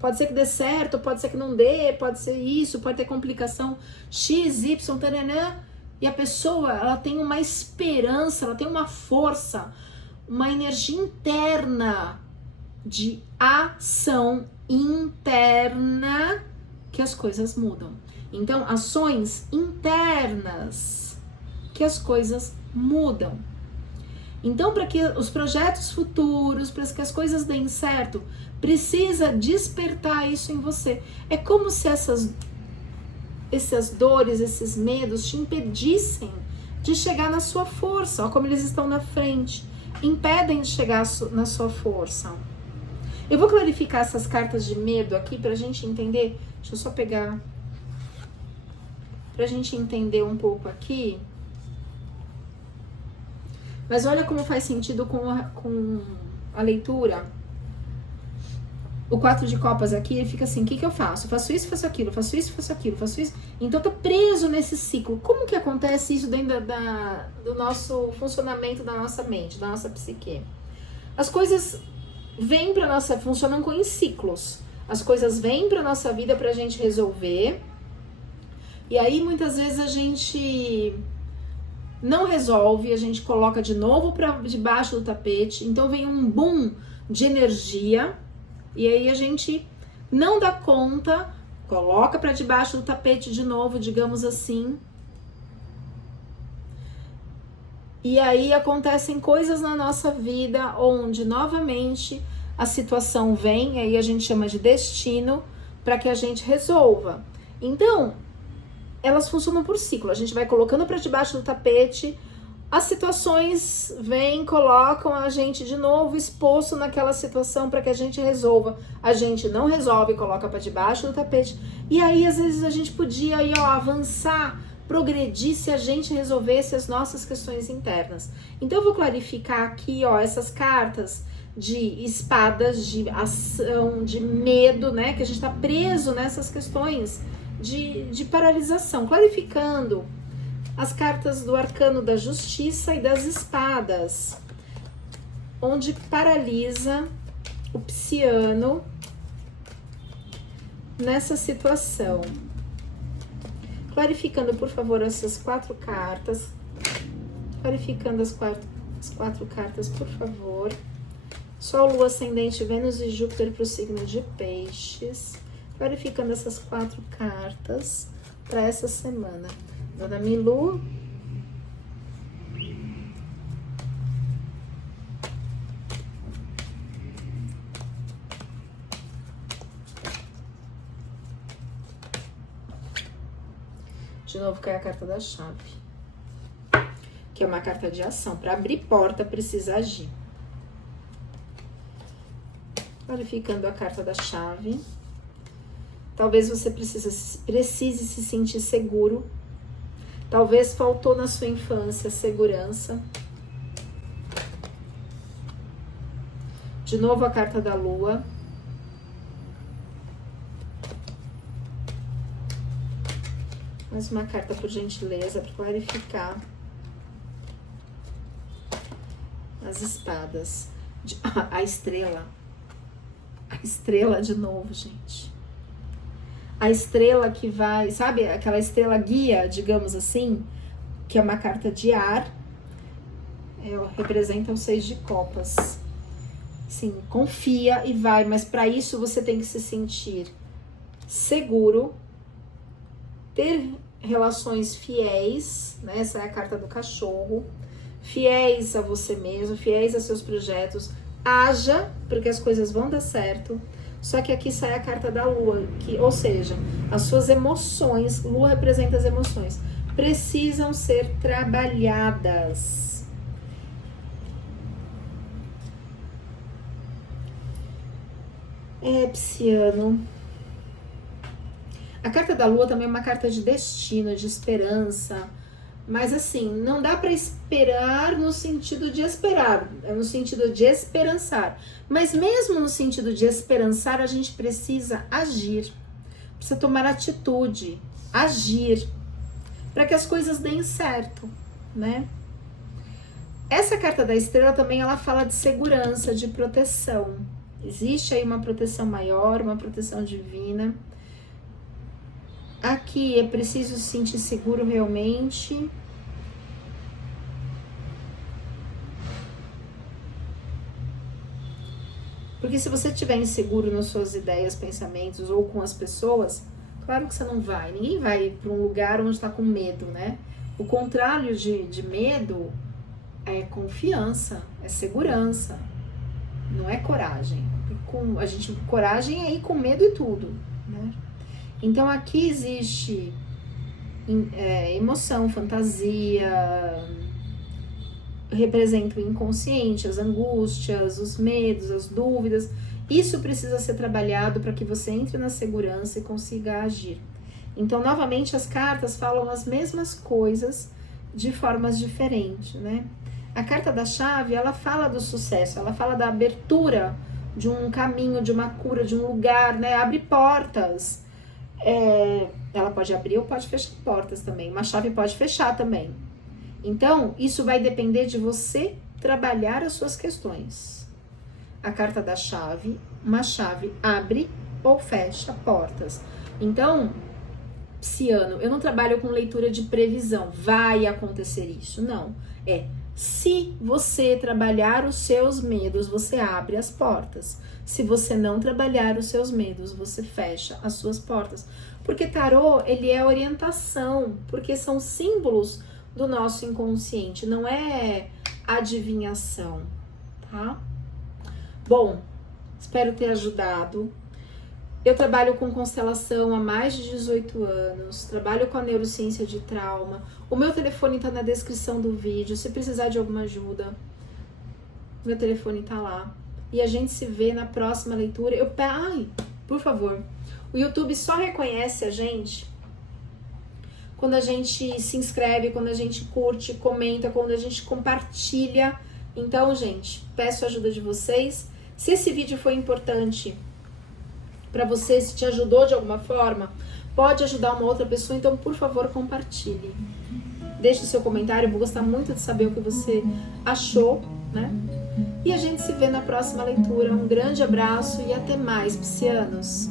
pode ser que dê certo, pode ser que não dê, pode ser isso, pode ter complicação X, Y, taranã, e a pessoa, ela tem uma esperança, ela tem uma força, uma energia interna de ação interna que as coisas mudam. Então, ações internas que as coisas mudam. Então, para que os projetos futuros, para que as coisas deem certo, precisa despertar isso em você. É como se essas dores, esses medos te impedissem de chegar na sua força. Olha como eles estão na frente. Impedem de chegar na sua força. Eu vou clarificar essas cartas de medo aqui para a gente entender. Deixa eu só pegar. Para a gente entender um pouco aqui. Mas olha como faz sentido com a leitura. O 4 de copas aqui, ele fica assim, o que eu faço? Eu faço isso, faço aquilo, faço isso, faço aquilo, faço isso. Então, eu tô preso nesse ciclo. Como que acontece isso dentro do nosso funcionamento da nossa mente, da nossa psique? As coisas vêm pra nossa... funcionam em ciclos. As coisas vêm pra nossa vida pra gente resolver. E aí, muitas vezes, a gente... não resolve, a gente coloca de novo para debaixo do tapete, então vem um boom de energia, e aí a gente não dá conta, coloca para debaixo do tapete de novo, digamos assim, e aí acontecem coisas na nossa vida onde novamente a situação vem, aí a gente chama de destino, para que a gente resolva. Então, elas funcionam por ciclo, a gente vai colocando para debaixo do tapete, as situações vêm, colocam a gente de novo exposto naquela situação para que a gente resolva. A gente não resolve, coloca para debaixo do tapete. E aí, às vezes, a gente podia aí, avançar, progredir se a gente resolvesse as nossas questões internas. Então, eu vou clarificar aqui, essas cartas de espadas, de ação, de medo, né? Que a gente está preso nessas questões de paralisação, clarificando as cartas do arcano da justiça e das espadas, onde paralisa o psiano nessa situação. Clarificando, por favor, essas 4 cartas, clarificando as quatro cartas, por favor. Sol, Lua, Ascendente, Vênus e Júpiter para o signo de Peixes. Clarificando essas 4 cartas para essa semana. Dona Milu. De novo cai a carta da chave. Que é uma carta de ação. Para abrir porta, precisa agir. Clarificando a carta da chave. Talvez você precise se sentir seguro. Talvez faltou na sua infância segurança. De novo a carta da lua. Mais uma carta, por gentileza, para clarificar as espadas. A estrela. A estrela de novo, gente. A estrela que vai, sabe, aquela estrela guia, digamos assim, que é uma carta de ar, representa o 6 de copas. Sim, confia e vai, mas para isso você tem que se sentir seguro, ter relações fiéis, né? Essa é a carta do cachorro, fiéis a você mesmo, fiéis a seus projetos, haja, porque as coisas vão dar certo. Só que aqui sai a carta da Lua, ou seja, as suas emoções, Lua representa as emoções, precisam ser trabalhadas. Pisciano. A carta da Lua também é uma carta de destino, de esperança. Mas assim, não dá para esperar no sentido de esperar, é no sentido de esperançar. Mas mesmo no sentido de esperançar, a gente precisa agir, precisa tomar atitude, agir, para que as coisas deem certo, né? Essa carta da estrela também, ela fala de segurança, de proteção. Existe aí uma proteção maior, uma proteção divina. Aqui é preciso se sentir seguro realmente. Porque se você estiver inseguro nas suas ideias, pensamentos ou com as pessoas, claro que você não vai. Ninguém vai para um lugar onde está com medo, né? O contrário de medo é confiança, é segurança. Não é coragem. Coragem é ir com medo e tudo, né? Então aqui existe emoção, fantasia, representa o inconsciente, as angústias, os medos, as dúvidas. Isso precisa ser trabalhado para que você entre na segurança e consiga agir. Então, novamente, as cartas falam as mesmas coisas de formas diferentes, né? A carta da chave, ela fala do sucesso, ela fala da abertura de um caminho, de uma cura, de um lugar, né? Abre portas. Ela pode abrir ou pode fechar portas também. Uma chave pode fechar também. Então, isso vai depender de você trabalhar as suas questões. A carta da chave, uma chave abre ou fecha portas. Então, Pisciano, eu não trabalho com leitura de previsão. Vai acontecer isso. Não. Se você trabalhar os seus medos, você abre as portas. Se você não trabalhar os seus medos, você fecha as suas portas. Porque tarô, ele é orientação, porque são símbolos do nosso inconsciente, não é adivinhação, tá? Bom, espero ter ajudado. Eu trabalho com constelação há mais de 18 anos, trabalho com a neurociência de trauma. O meu telefone tá na descrição do vídeo, se precisar de alguma ajuda, meu telefone tá lá. E a gente se vê na próxima leitura. Ai, por favor, o YouTube só reconhece a gente quando a gente se inscreve, quando a gente curte, comenta, quando a gente compartilha. Então, gente, peço a ajuda de vocês. Se esse vídeo foi importante para você, se te ajudou de alguma forma, pode ajudar uma outra pessoa, então, por favor, compartilhe. Deixe o seu comentário, eu vou gostar muito de saber o que você achou, né? E a gente se vê na próxima leitura. Um grande abraço e até mais, piscianos!